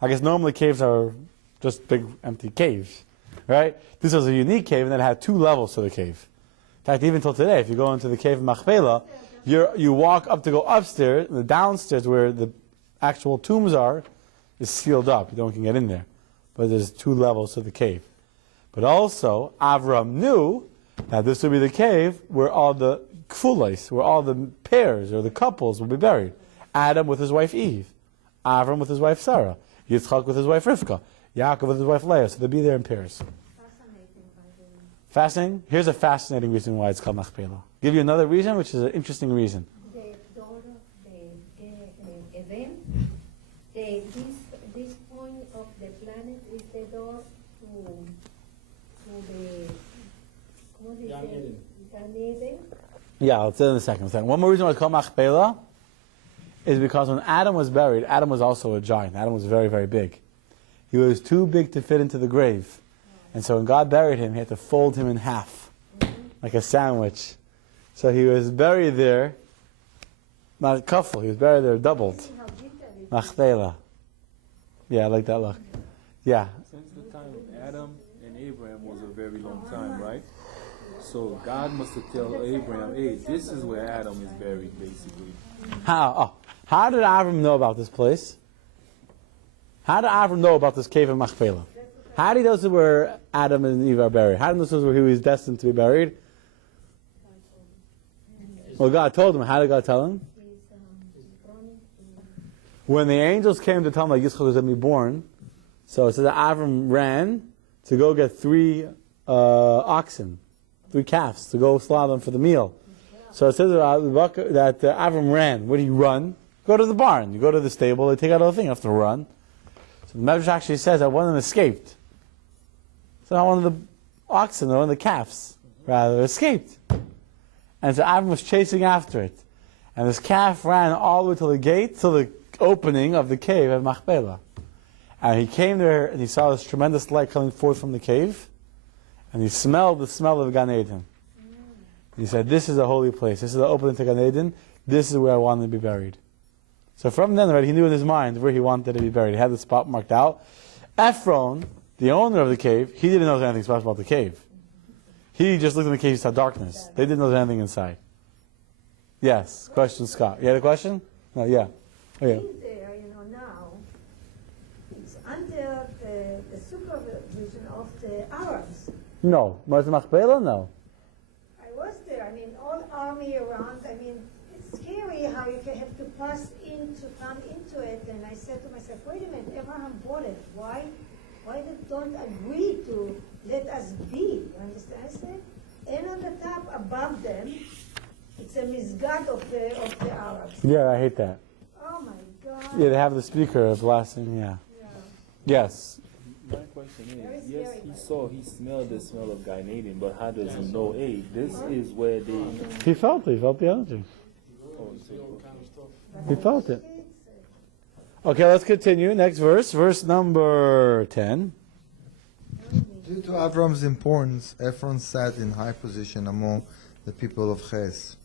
I guess normally caves are just big empty caves, right? This was a unique cave and it had 2 levels to the cave. In fact, even till today, if you go into the cave of Machpelah, you walk up to go upstairs, and the downstairs where the actual tombs are is sealed up. You don't get in there. But there's 2 levels to the cave. But also, Avram knew that this would be the cave where all the kfulais, where all the pairs or the couples will be buried. Adam with his wife Eve, Avram with his wife Sarah, Yitzchak with his wife Rivka, Yaakov with his wife Leah. So they'll be there in pairs. Fascinating? Here's a fascinating reason why it's called Machpelah. Give you another reason, which is an interesting reason. The door of the event, this point of the planet is the door to the Gan Eden. Yeah, I'll say it in a second. One more reason why it's called Machpelah is because when Adam was buried, Adam was also a giant. Adam was very, very big. He was too big to fit into the grave. And so when God buried him, he had to fold him in half, like a sandwich. So he was buried there, not a couple, he was buried there doubled. Machpelah. Yeah, I like that look. Yeah. Since the time of Adam and Abraham was a very long time, right? So God must have told Abraham, hey, this is where Adam is buried, basically. How did Avram know about this place? How did Avram know about this cave of Machpelah? How did he know this is where Adam and Eve are buried? How did he know this is where he was destined to be buried? Well, God told him. How did God tell him? When the angels came to tell him that Yitzchak was going to be born, so it says that Avram ran to go get 3 oxen, 3 calves, to go slaughter them for the meal. So it says that Avram ran. Where do you run? Go to the barn. You go to the stable, they take out all the thing, you have to run. So the Medrash actually says that one of them escaped. So one of the oxen, or one of the calves, rather, escaped. And so Avram was chasing after it. And this calf ran all the way to the gate, to the opening of the cave of Machpelah. And he came there and he saw this tremendous light coming forth from the cave, and he smelled the smell of Gan Eden. He said, this is a holy place. This is the opening to Gan Eden. This is where I want to be buried. So from then, right, he knew in his mind where he wanted to be buried. He had the spot marked out. Ephron, the owner of the cave, he didn't know anything special about the cave. He just looked in the cave and saw darkness. They didn't know there was anything inside. Yes. Question, Scott. You had a question? No, yeah. Oh, yeah. In there, now, it's under the supervision of the Arabs. No. Ma'at Machpelah? No. I was there. All army around. It's scary how you can have to pass in to come into it. And I said to myself, wait a minute, Abraham bought it. Why they don't agree to let us be? You understand? I said, and on the top above them, it's a misgad of the Arabs. Yeah, I hate that. Oh my God. Yeah, they have the speaker blasting, yeah. Yes. My question is, yes, he smelled the smell of Gan Eden, but how does he know, hey, this is where they... He felt the energy. He felt it. Okay, let's continue. Next verse, verse number 10. Due to Avram's importance, Ephron sat in high position among the people of Ches.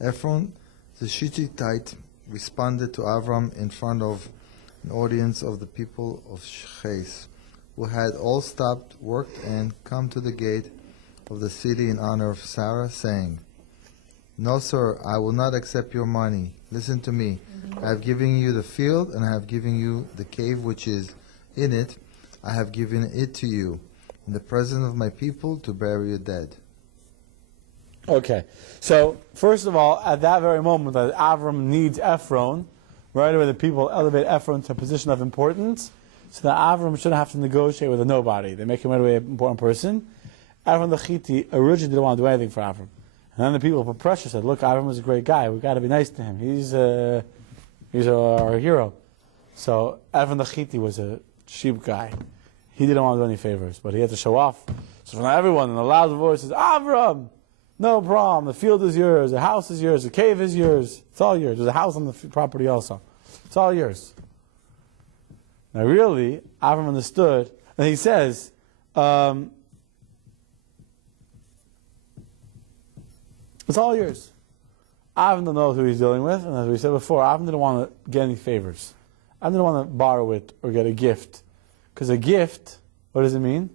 Ephron, the Shittite, responded to Avram in front of an audience of the people of Ches, who had all stopped, worked, and come to the gate of the city in honor of Sarah, saying, "No, sir, I will not accept your money. Listen to me. I have given you the field, and I have given you the cave which is in it. I have given it to you, in the presence of my people, to bury your dead." Okay, so first of all, at that very moment that Avram needs Ephron, right away the people elevate Ephron to a position of importance, so that Avram shouldn't have to negotiate with a nobody. They make him right away an important person. Ephron the Chiti originally didn't want to do anything for Avram. And then the people of pressure said, look, Avram is a great guy. We've got to be nice to him. He's our hero. So Ephron the Chiti was a cheap guy. He didn't want to do any favors, but he had to show off. So from everyone in a loud voice says, Avram! No problem. The field is yours. The house is yours. The cave is yours. It's all yours. There's a house on the property also. It's all yours. Now really, Avram understood, and he says, it's all yours. Avram didn't know who he's dealing with, and as we said before, Avram didn't want to get any favors. Avram didn't want to borrow it or get a gift. Because a gift, what does it mean?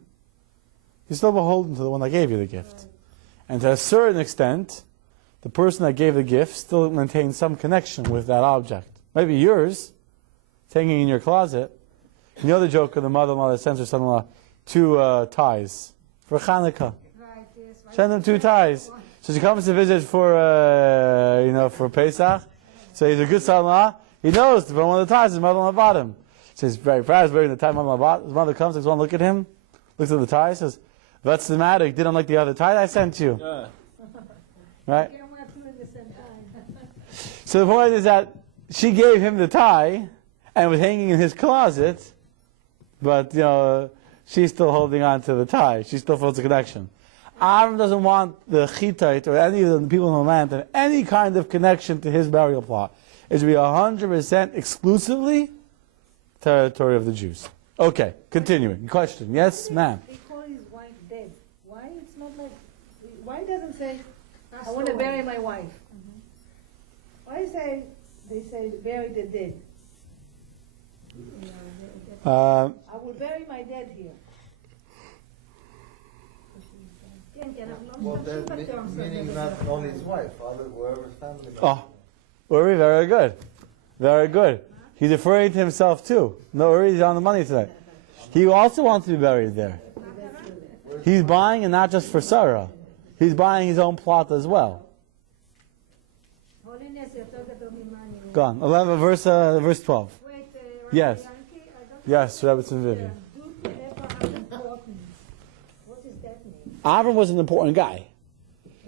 You're still beholden to the one that gave you the gift. And to a certain extent, the person that gave the gift still maintains some connection with that object. Maybe yours, it's hanging in your closet. You know the joke of the mother-in-law that sends her son-in-law 2 ties for Hanukkah. Right, yes, right. Send him 2 ties. So she comes to visit for for Pesach. So he's a good son-in-law. He knows from one of the ties his mother-in-law bought him. So he's very proud. He's wearing the tie mother-in-law bought. His mother comes, takes one look at him, looks at the tie, says, "What's the matter? You didn't like the other tie I sent you." Right? So the point is that she gave him the tie and it was hanging in his closet, but she's still holding on to the tie. She still feels a connection. Avram doesn't want the Hittite or any of the people in the land to have any kind of connection to his burial plot. It should be 100% exclusively territory of the Jews. Okay, continuing. Question. Yes, ma'am. They call his wife dead. Why it's not like? Why doesn't say I want to bury my wife? Why they say bury the dead? I will bury my dead here. Well, that meaning not only his wife, wherever family members. Oh, Uri, very good. Very good. He's referring to himself too. No, Uri, he's on the money tonight. He also wants to be buried there. He's buying, and not just for Sarah. He's buying his own plot as well. Go on. 11, verse 12. Yes. Yes, Rabbi Vivian. Avram was an important guy.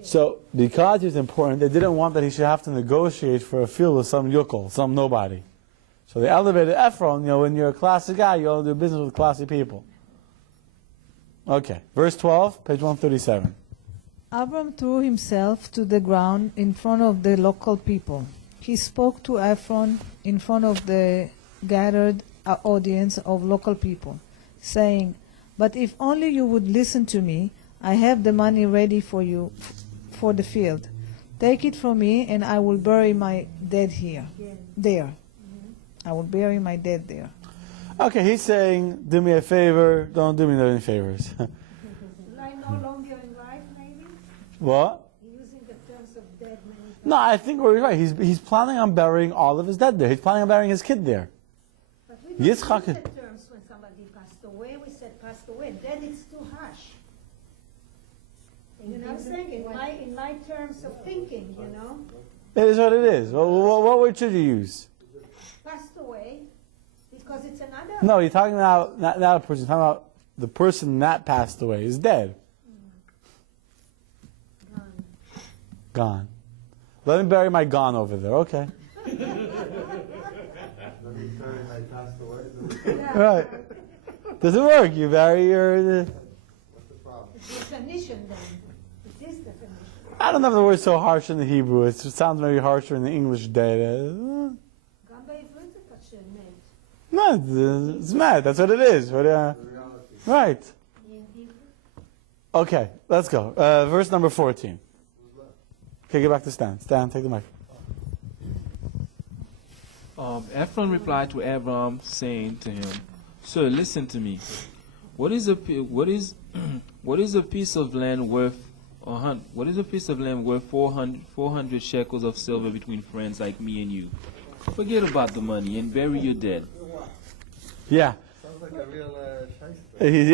So, because he was important, they didn't want that he should have to negotiate for a field with some yokel, some nobody. So they elevated Ephron. When you're a classy guy, you only do business with classy people. Okay, verse 12, page 137. Abram threw himself to the ground in front of the local people. He spoke to Ephron in front of the gathered audience of local people, saying, "But if only you would listen to me, I have the money ready for you for the field. Take it from me, and I will bury my dead there. I will bury my dead there." Okay, he's saying, do me a favor, don't do me any favors. Like no longer in life, maybe? What? Using the terms of dead many times. No, I think we're right. He's planning on burying all of his dead there. He's planning on burying his kid there. But we don't use the Yitzchak. terms when somebody passed away. We said passed away. Dead, it's too harsh. You know what I'm saying? In my terms of thinking, you know? It is what it is. What word should you use? Passed away, because it's another... No, you're talking about not a person. You're talking about the person that passed away is dead. Gone. Let me bury my gone over there. Okay. Right. Doesn't work. You bury your... It's definition then. It is definition. I don't know if the word's so harsh in the Hebrew. It sounds maybe harsher in the English dead. No, it's mad. That's what it is. Right. Okay, let's go. Verse number 14. Okay, get back to Stan. Stan, take the mic. Ephron replied to Abram, saying to him, "Sir, listen to me. What is a piece of land worth? What is a piece of land worth 400 shekels of silver between friends like me and you? Forget about the money and bury your dead." Yeah. Sounds like a real shyster. He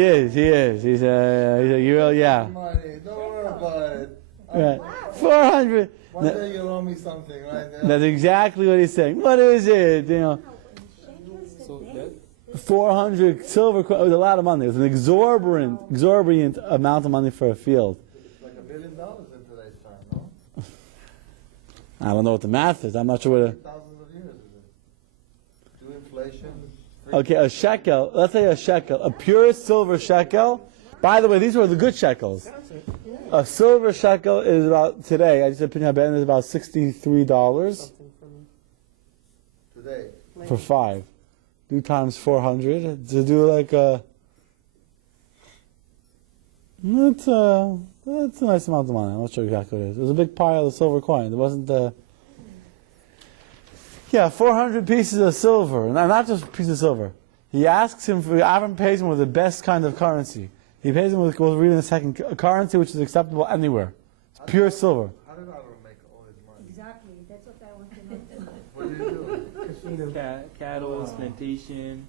is. He's a real, yeah. Money, don't worry about it. Right. 400. One day you'll owe me something, right? That's exactly what he's saying. What is it? You know, So 400 silver coins. It was a lot of money. It was an exorbitant amount of money for a field. It's like $1 billion in today's time, no? I don't know what the math is. I'm not sure what a... Thousands of years is it? Do inflation. Okay, a shekel. Let's say a shekel. A pure silver shekel. By the way, these were the good shekels. A silver shekel is about, today, I just put in is about $63 Today. for 5. Do times 400 to do like a... That's a nice amount of money. I'm not sure exactly what it is. It was a big pile of silver coin. It wasn't the... Yeah, 400 pieces of silver. And not just pieces of silver. He asks him, Avram pays him with the best kind of currency. He pays him with, we'll read in a second, a currency which is acceptable anywhere. It's pure silver. How did Avram make all his money? Exactly. That's what I want to know. What did he do? cattle, plantation.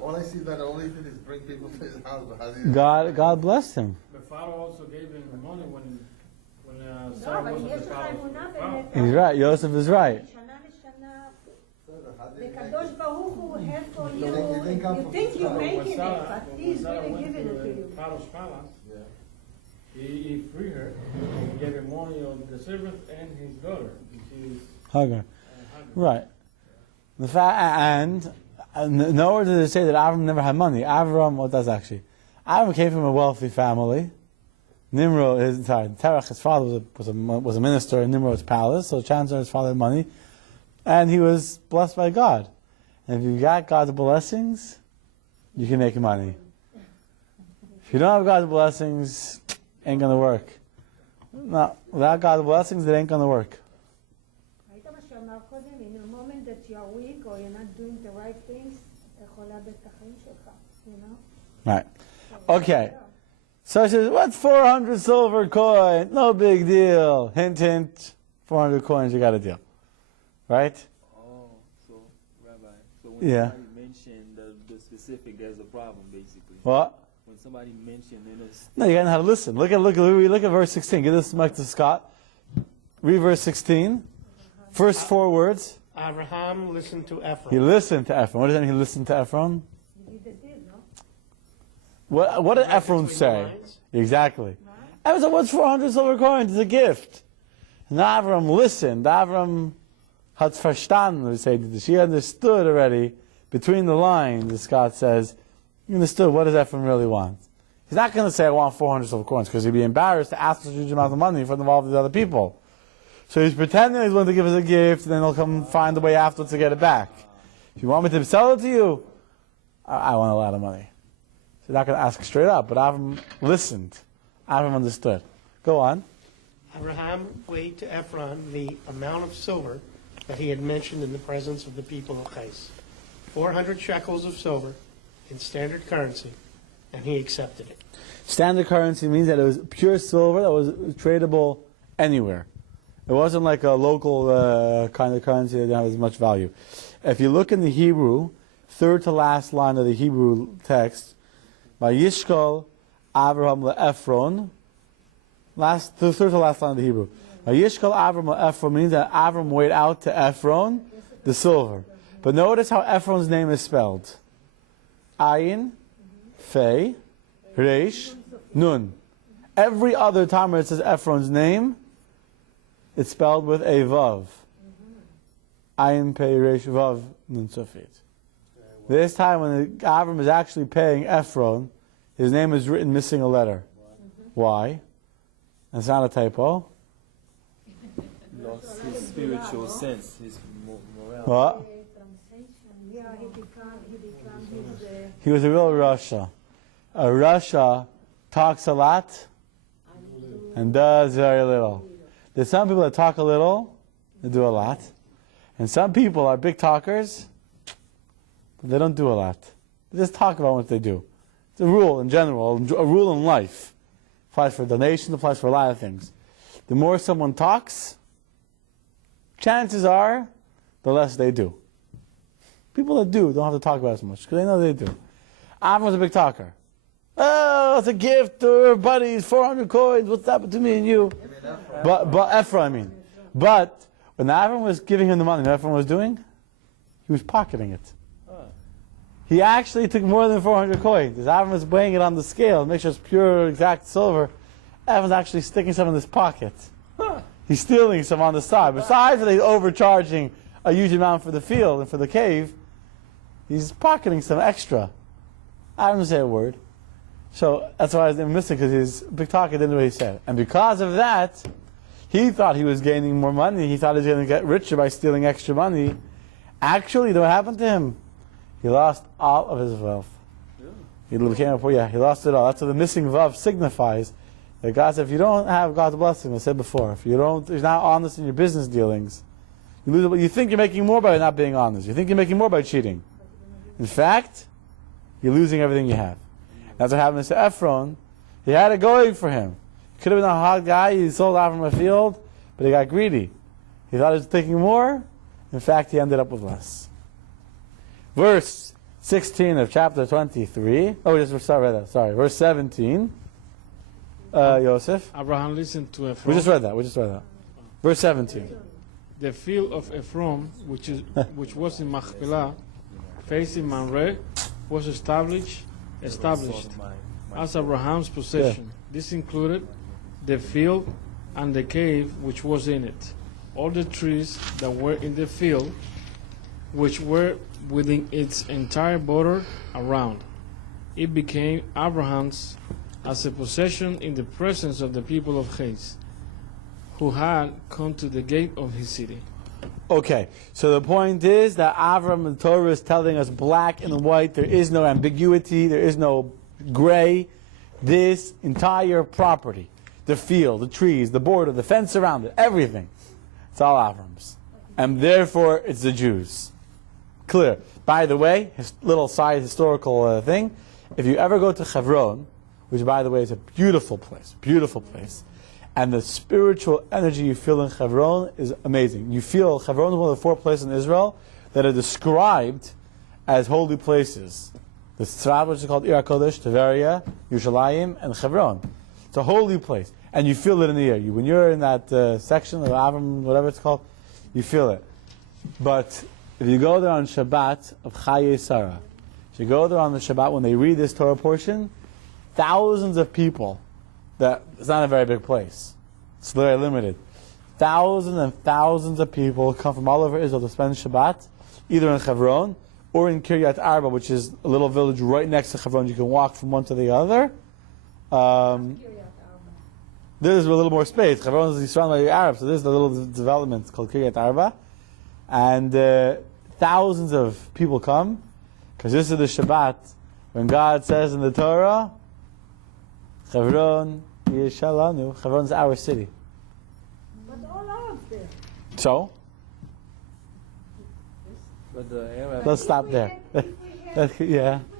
All I see is that the only thing is bring people to his house. But how do you God blessed him. The Pharaoh also gave him the money when No, Sarah but was at יש the לך palace. אמונה Wow. באמת. He's right. Joseph is right. שנה לשנה, How did he make הקדוש it? ברוך הוא have for you. He didn't come You from think you're Sarah. making it, Sarah, but when he's Sarah really went giving it to you. Pharaoh's palace, Yeah. he freed her and gave him money of the servant and his daughter. She's Hagar. Right. The and nowhere does it say that Avram never had money. Avram, what does actually? Avram came from a wealthy family. Nimrod, Terach, his father was a minister in Nimrod's palace, so chances are his father had money, and he was blessed by God. And if you got God's blessings, you can make money. If you don't have God's blessings, ain't gonna work. No, without God's blessings, it ain't gonna work. ראית מה שאמר קודם? In a moment that you are weak or you're not doing the right things, אתה יכול לאבד את החיים שלך, you know? Right. Okay. So I says, what's 400 silver coin? No big deal. Hint, hint. 400 coins, you got a deal. Right? Oh, so Rabbi, so when Yeah. somebody mentioned the specific, there's a problem basically. What? When somebody mentioned, No, you gotta know how to listen. Look at verse 16. Give this mic to Scott. Read verse 16. First 4 words. Abraham listened to Ephron. He listened to Ephron. What does that mean? He listened to Ephron? You did the deal, no? What did Ephron say? Exactly. Ephron said, what's 400 silver coins? It's a gift. And Avram listened. Avram hat verstanden, we say. She understood already, between the lines, Scott says, he understood what does Ephron really want. He's not going to say, I want 400 silver coins, because he'd be embarrassed to ask such a huge amount of money for all of the other people. So he's pretending he's going to give us a gift, and then he'll come find a way afterwards to get it back. If you want me to sell it to you, I want a lot of money. So they're not going to ask straight up, but Avram listened. Avram understood. Go on. Abraham weighed to Ephron the amount of silver that he had mentioned in the presence of the people of Ches, 400 shekels of silver in standard currency, and he accepted it. Standard currency means that it was pure silver that was tradable anywhere. It wasn't like a local kind of currency that didn't have as much value. If you look in the Hebrew, third to last line of the Hebrew text, Vayishkol Avraham le'Ephron, third to last line of the Hebrew. Vayishkol Avraham le'Ephron means that Avram weighed out to Ephron the silver. But notice how Ephron's name is spelled. Ayin, Fei, Reish, Nun. Every other time where it says Ephron's name, it's spelled with a Vav. Ayin, Pei, Reish, Vav, Nun, Sofit. This time when Avram is actually paying Ephron, his name is written missing a letter. Why? It's not a typo. Lost his spiritual sense, his morale. What? Yeah, he become his... He was a real Rasha. A Rasha talks a lot and does very little. There's some people that talk a little, they do a lot. And some people are big talkers, but they don't do a lot. They just talk about what they do. It's a rule in general, a rule in life. Applies for donations, applies for a lot of things. The more someone talks, chances are, the less they do. People that do don't have to talk about it as much, because they know they do. Avram was a big talker. Oh, it's a gift to our buddies, 400 coins, what's that between me and you? But Ephron, I mean. But when Avram was giving him the money, you know what Ephron was doing? He was pocketing it. He actually took more than 400 coins. As Avram was weighing it on the scale, make sure it's pure, exact silver, Avram's actually sticking some in his pocket. He's stealing some on the side. Besides that he's overcharging a huge amount for the field and for the cave, he's pocketing some extra. I didn't say a word. So that's why I was missing, because he's a big talker, didn't know what he said. And because of that, he thought he was gaining more money. He thought he was going to get richer by stealing extra money. Actually, you know what happened to him? He lost all of his wealth. He became he lost it all. That's what the missing vav signifies. That God said, if you don't have God's blessing, I said before, if you're not honest in your business dealings, you lose it. You think you're making more by not being honest. You think you're making more by cheating. In fact, you're losing everything you have. That's what happened to Ephron. He had it going for him. He could have been a hot guy. He sold out from a field, but he got greedy. He thought he was taking more. In fact, he ended up with less. Verse 16 of chapter 23. Oh, we just read that. Sorry. Verse 17. Yosef. Abraham listened to Ephron. We just read that. Verse 17. The field of Ephron, which was in Machpelah, facing Mamre, was established as Abraham's possession. This included the field and the cave which was in it, all the trees that were in the field, which were within its entire border around. It became Abraham's as a possession in the presence of the people of Ches, who had come to the gate of his city. Okay, so the point is that Avram, the Torah is telling us black and white. There is no ambiguity. There is no gray. This entire property, the field, the trees, the border, the fence around it, everything, it's all Avram's. And therefore, it's the Jews. Clear. By the way, little side historical thing, if you ever go to Hebron, which by the way is a beautiful place, and the spiritual energy you feel in Hebron is amazing. You feel Hebron is one of the 4 places in Israel that are described as holy places. The Tzrab, which is called Ir HaKodesh, Tiveria, Yerushalayim, and Hebron. It's a holy place, and you feel it in the air. When you're in that section of Avram, whatever it's called, you feel it. But if you go there on Shabbat of Chaye Sarah, if you go there on the Shabbat when they read this Torah portion, thousands of people. It's not a very big place. It's very limited. Thousands and thousands of people come from all over Israel to spend Shabbat, either in Hebron or in Kiryat Arba, which is a little village right next to Hebron. You can walk from one to the other. There's a little more space. Hebron is surrounded by the Arabs, so there's a little development called Kiryat Arba. And thousands of people come. Because this is the Shabbat, when God says in the Torah, Hebron Yishalanu. Hebron is our city. But all Arabs there. So, But the Arab, let's stop there. If we have Yeah. the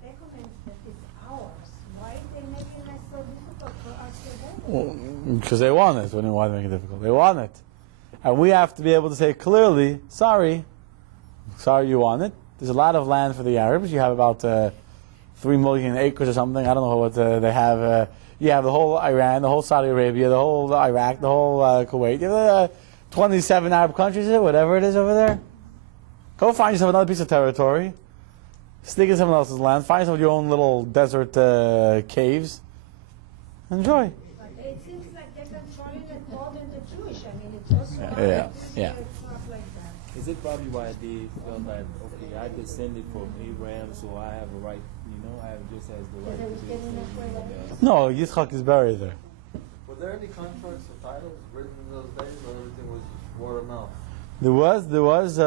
documents that it's ours, why they making it so difficult for us to have it? Because they want it. Why they make it difficult? They want it. And we have to be able to say clearly, sorry you want it. There's a lot of land for the Arabs. You have about 3 million acres or something. I don't know what they have. You have the whole Iran, the whole Saudi Arabia, the whole Iraq, the whole Kuwait. You have 27 Arab countries, whatever it is over there. Go find yourself another piece of territory. Sneak in someone else's land. Find yourself your own little desert caves. Enjoy. But it seems like they're controlling it more than the Jewish. I mean, it's also Yeah. It's not like that. is it probably why they felt that, okay, I descended from Abraham, so I have a right, I have just as the right to No, Yitzchak is buried there. Were there any contracts or titles written in those days, or everything was word of mouth? There was.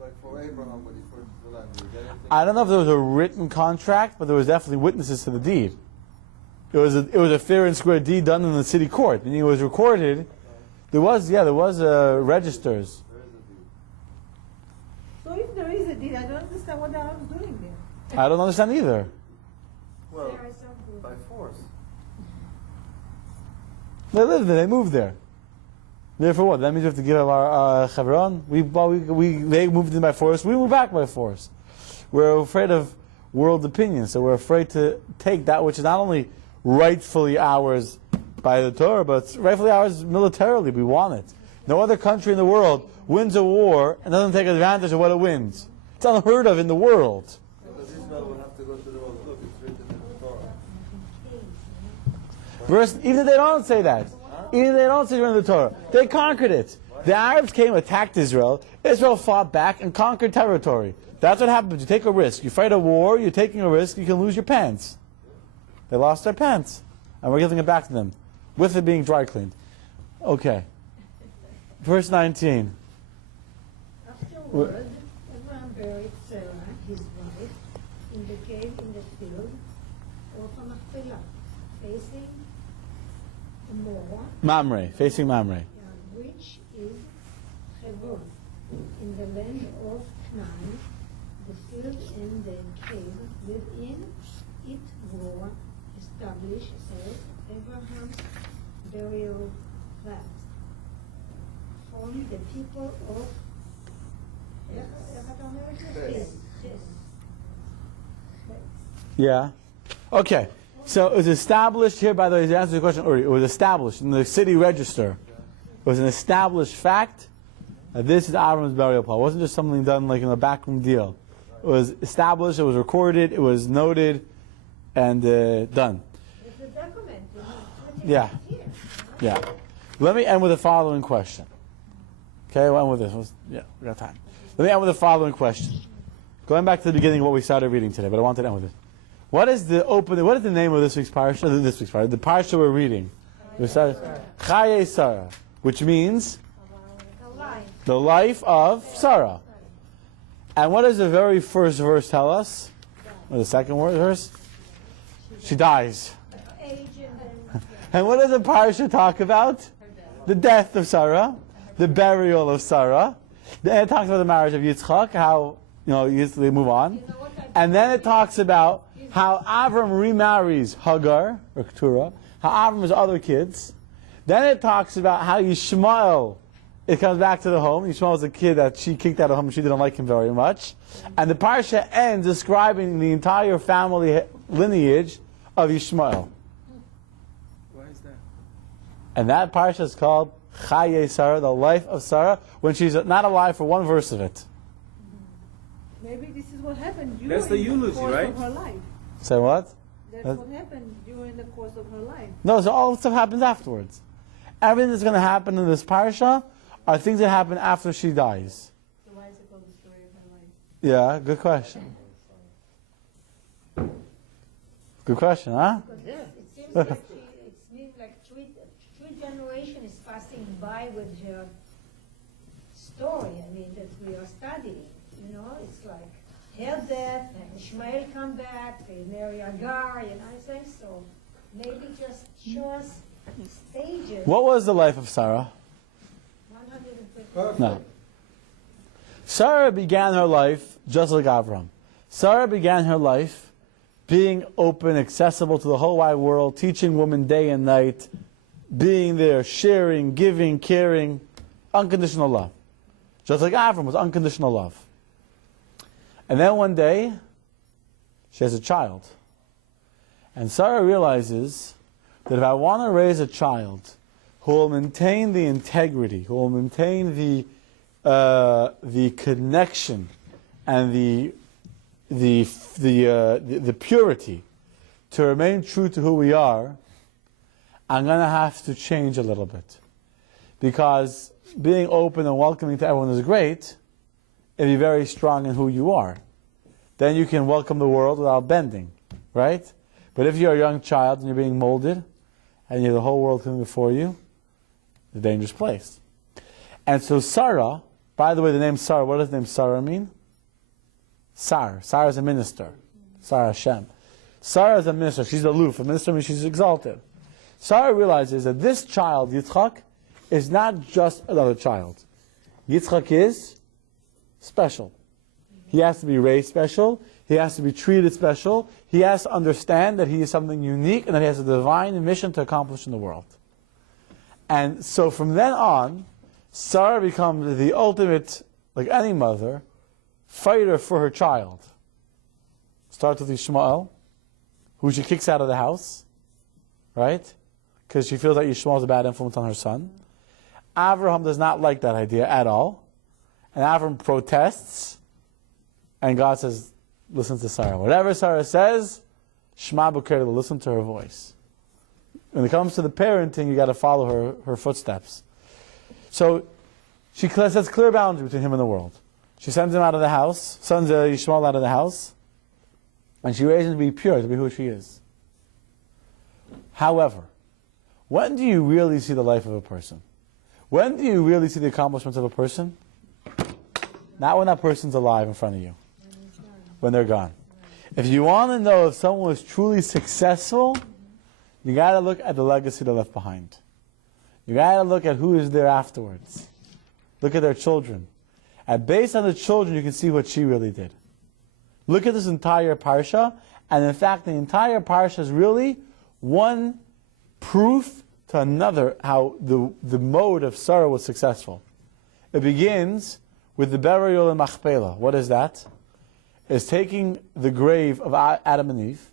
Like for Abraham when he purchased the land, did you get anything? I don't know if there was a written contract, but there was definitely witnesses to the deed. It was a fair and square deed done in the city court, meaning it was recorded. There was registers. So if there is a deed, I don't understand what the Arabs doing there. I don't understand either. Well, There are some groups. by force. They lived there. They moved there. Therefore, what? That means we have to give up our Hebron. They moved in by force. We moved back by force. We're afraid of world opinion, so we're afraid to take that which is not only rightfully ours by the Torah, but it's rightfully ours militarily. We want it. No other country in the world wins a war and doesn't take advantage of what it wins. It's unheard of in the world. Because Israel would have to go to the world. Look, it's written in the Torah. Verse, even if they don't say that, even if they don't say it in the Torah, they conquered it. The Arabs came, attacked Israel. Israel fought back and conquered territory. That's what happens. You take a risk. You fight a war, you're taking a risk, you can lose your pants. They lost their pants. And we're giving it back to them, with it being dry cleaned. Okay. Verse 19. Afterward, Abraham buried Sarah, his wife, in the cave in the field of Machpelah, facing Mamre, facing Mamre. which is Hebron, in the land of Canaan, the field and the cave within it were established as Abraham's burial plot. From the people of Yeah. Okay. So it was established here, by the way, to answer the question earlier, it was established in the city register. It was an established fact that this is Avram's burial plot. It wasn't just something done like in a backroom deal. It was established, it was recorded, it was noted, and done. It's a document. Yeah. Yeah. Let me end with the following question. Okay, we'll end with this. Yeah, we got time. Let me end with the following question. Going back to the beginning of what we started reading today, but I wanted to end with this. What is the name of this week's parsha? The parsha we're reading. We started Chaye Sarah, which means the life of Sarah. And what does the very first verse tell us? Or the second verse? She dies. And what does the parsha talk about? The death of Sarah, the burial of Sarah. Then it talks about the marriage of Yitzchak, how they move on. And then it talks about how Avram remarries Hagar, or Keturah, how Avram has other kids. Then it talks about how Yishmael, it comes back to the home. Yishmael was a kid that she kicked out of home and she didn't like him very much. And the parsha ends describing the entire family lineage of Yishmael. Why is that? And that parsha is called Chaye Sarah, the life of Sarah, when she's not alive for one verse of it. Maybe this is what happened during That's the eulogy, course right? of her life. Say what? That's what happened during the course of her life. No, so all stuff happens afterwards. Everything that's going to happen in this parsha are things that happen after she dies. So why is it called the story of her life? Yeah, good question. Good question, huh? It seems like three generations is passing by with her story. I mean, that we are studying. It's like her death, and Ishmael come back, they marry Agar, I say so. Maybe just show us stages. What was the life of Sarah? 150. No. Sarah began her life just like Avram. Sarah began her life being open, accessible to the whole wide world, teaching women day and night, being there, sharing, giving, caring, unconditional love. Just like Avram was unconditional love. And then one day, she has a child. And Sarah realizes that if I want to raise a child who will maintain the integrity, who will maintain the connection and the purity to remain true to who we are, I'm going to have to change a little bit. Because being open and welcoming to everyone is great if you're very strong in who you are. Then you can welcome the world without bending, right? But if you're a young child and you're being molded and you have the whole world coming before you, it's a dangerous place. And so Sarah, by the way, the name Sarah, what does the name Sarah mean? Sar. Sarah is a minister. Sarah Hashem. Sarah is a minister. She's aloof. A minister means she's exalted. Sarah realizes that this child, Yitzchak, is not just another child. Yitzchak is special. He has to be raised special. He has to be treated special. He has to understand that he is something unique and that he has a divine mission to accomplish in the world. And so from then on, Sarah becomes the ultimate, like any mother, fighter for her child. Starts with Yishmael, who she kicks out of the house, right? Because she feels like Yishmael is a bad influence on her son. Avraham does not like that idea at all. And Avraham protests, and God says, listen to Sarah. Whatever Sarah says, Shema B'Kir, listen to her voice. When it comes to the parenting, you got to follow her footsteps. So she sets clear boundaries between him and the world. She sends him out of the house, sends Yishmael out of the house, and she raises him to be pure, to be who she is. However, when do you really see the life of a person? When do you really see the accomplishments of a person? Not when that person's alive in front of you. When they're gone. If you want to know if someone was truly successful, you got to look at the legacy they left behind. You got to look at who is there afterwards. Look at their children. And based on the children, you can see what she really did. Look at this entire parsha, and in fact, the entire parsha is really one proof to another how the mode of Sarah was successful. It begins with the burial in Machpelah. What is that? It's taking the grave of Adam and Eve,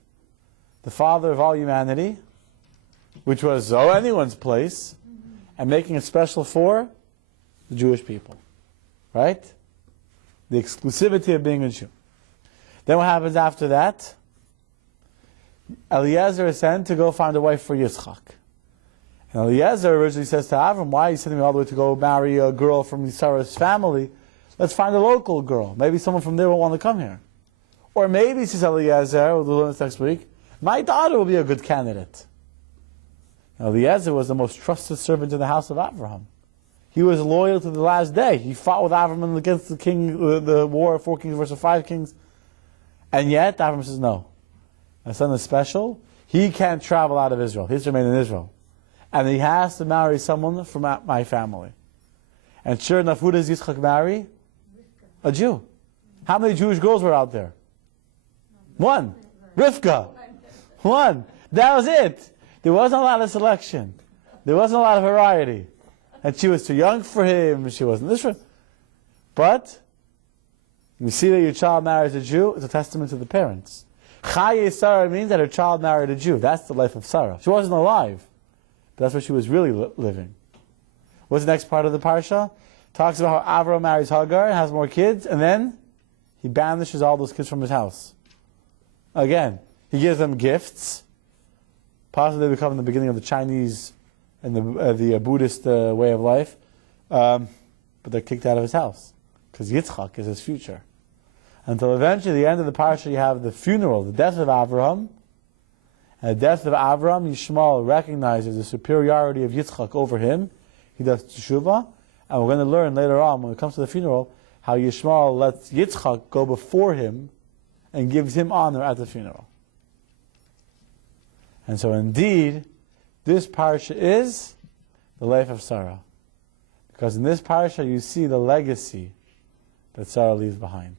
the father of all humanity, which was anyone's place, and making it special for the Jewish people. Right? The exclusivity of being a Jew. Then what happens after that? Eliezer is sent to go find a wife for Yitzchak. And Eliezer originally says to Avram, why are you sending me all the way to go marry a girl from Sarah's family? Let's find a local girl. Maybe someone from there will want to come here. Or maybe, says Eliezer, we'll do this next week, my daughter will be a good candidate. Now, Eliezer was the most trusted servant in the house of Abraham. He was loyal to the last day. He fought with Avram against the king, the war of 4 kings versus 5 kings. And yet, Avram says, no. My son is special. He can't travel out of Israel. He has to remain in Israel. And he has to marry someone from my family. And sure enough, who does Yitzchak marry? A Jew. How many Jewish girls were out there? One. Rivka. One. That was it. There wasn't a lot of selection. There wasn't a lot of variety. And she was too young for him. She wasn't this one. But you see that your child marries a Jew, it's a testament to the parents. Chaye Sarah means that her child married a Jew. That's the life of Sarah. She wasn't alive. But that's what she was really living. What's the next part of the parsha? Talks about how Avram marries Hagar and has more kids, and then he banishes all those kids from his house. Again, he gives them gifts. Possibly they become the beginning of the Chinese and the Buddhist way of life. But they're kicked out of his house. Because Yitzchak is his future. Until eventually, the end of the parsha, you have the funeral, the death of Avraham. And the death of Avraham, Yishmael recognizes the superiority of Yitzchak over him. He does teshuvah. And we're going to learn later on, when it comes to the funeral, how Yishmael lets Yitzchak go before him and gives him honor at the funeral. And so indeed, this parsha is the life of Sarah. Because in this parsha you see the legacy that Sarah leaves behind.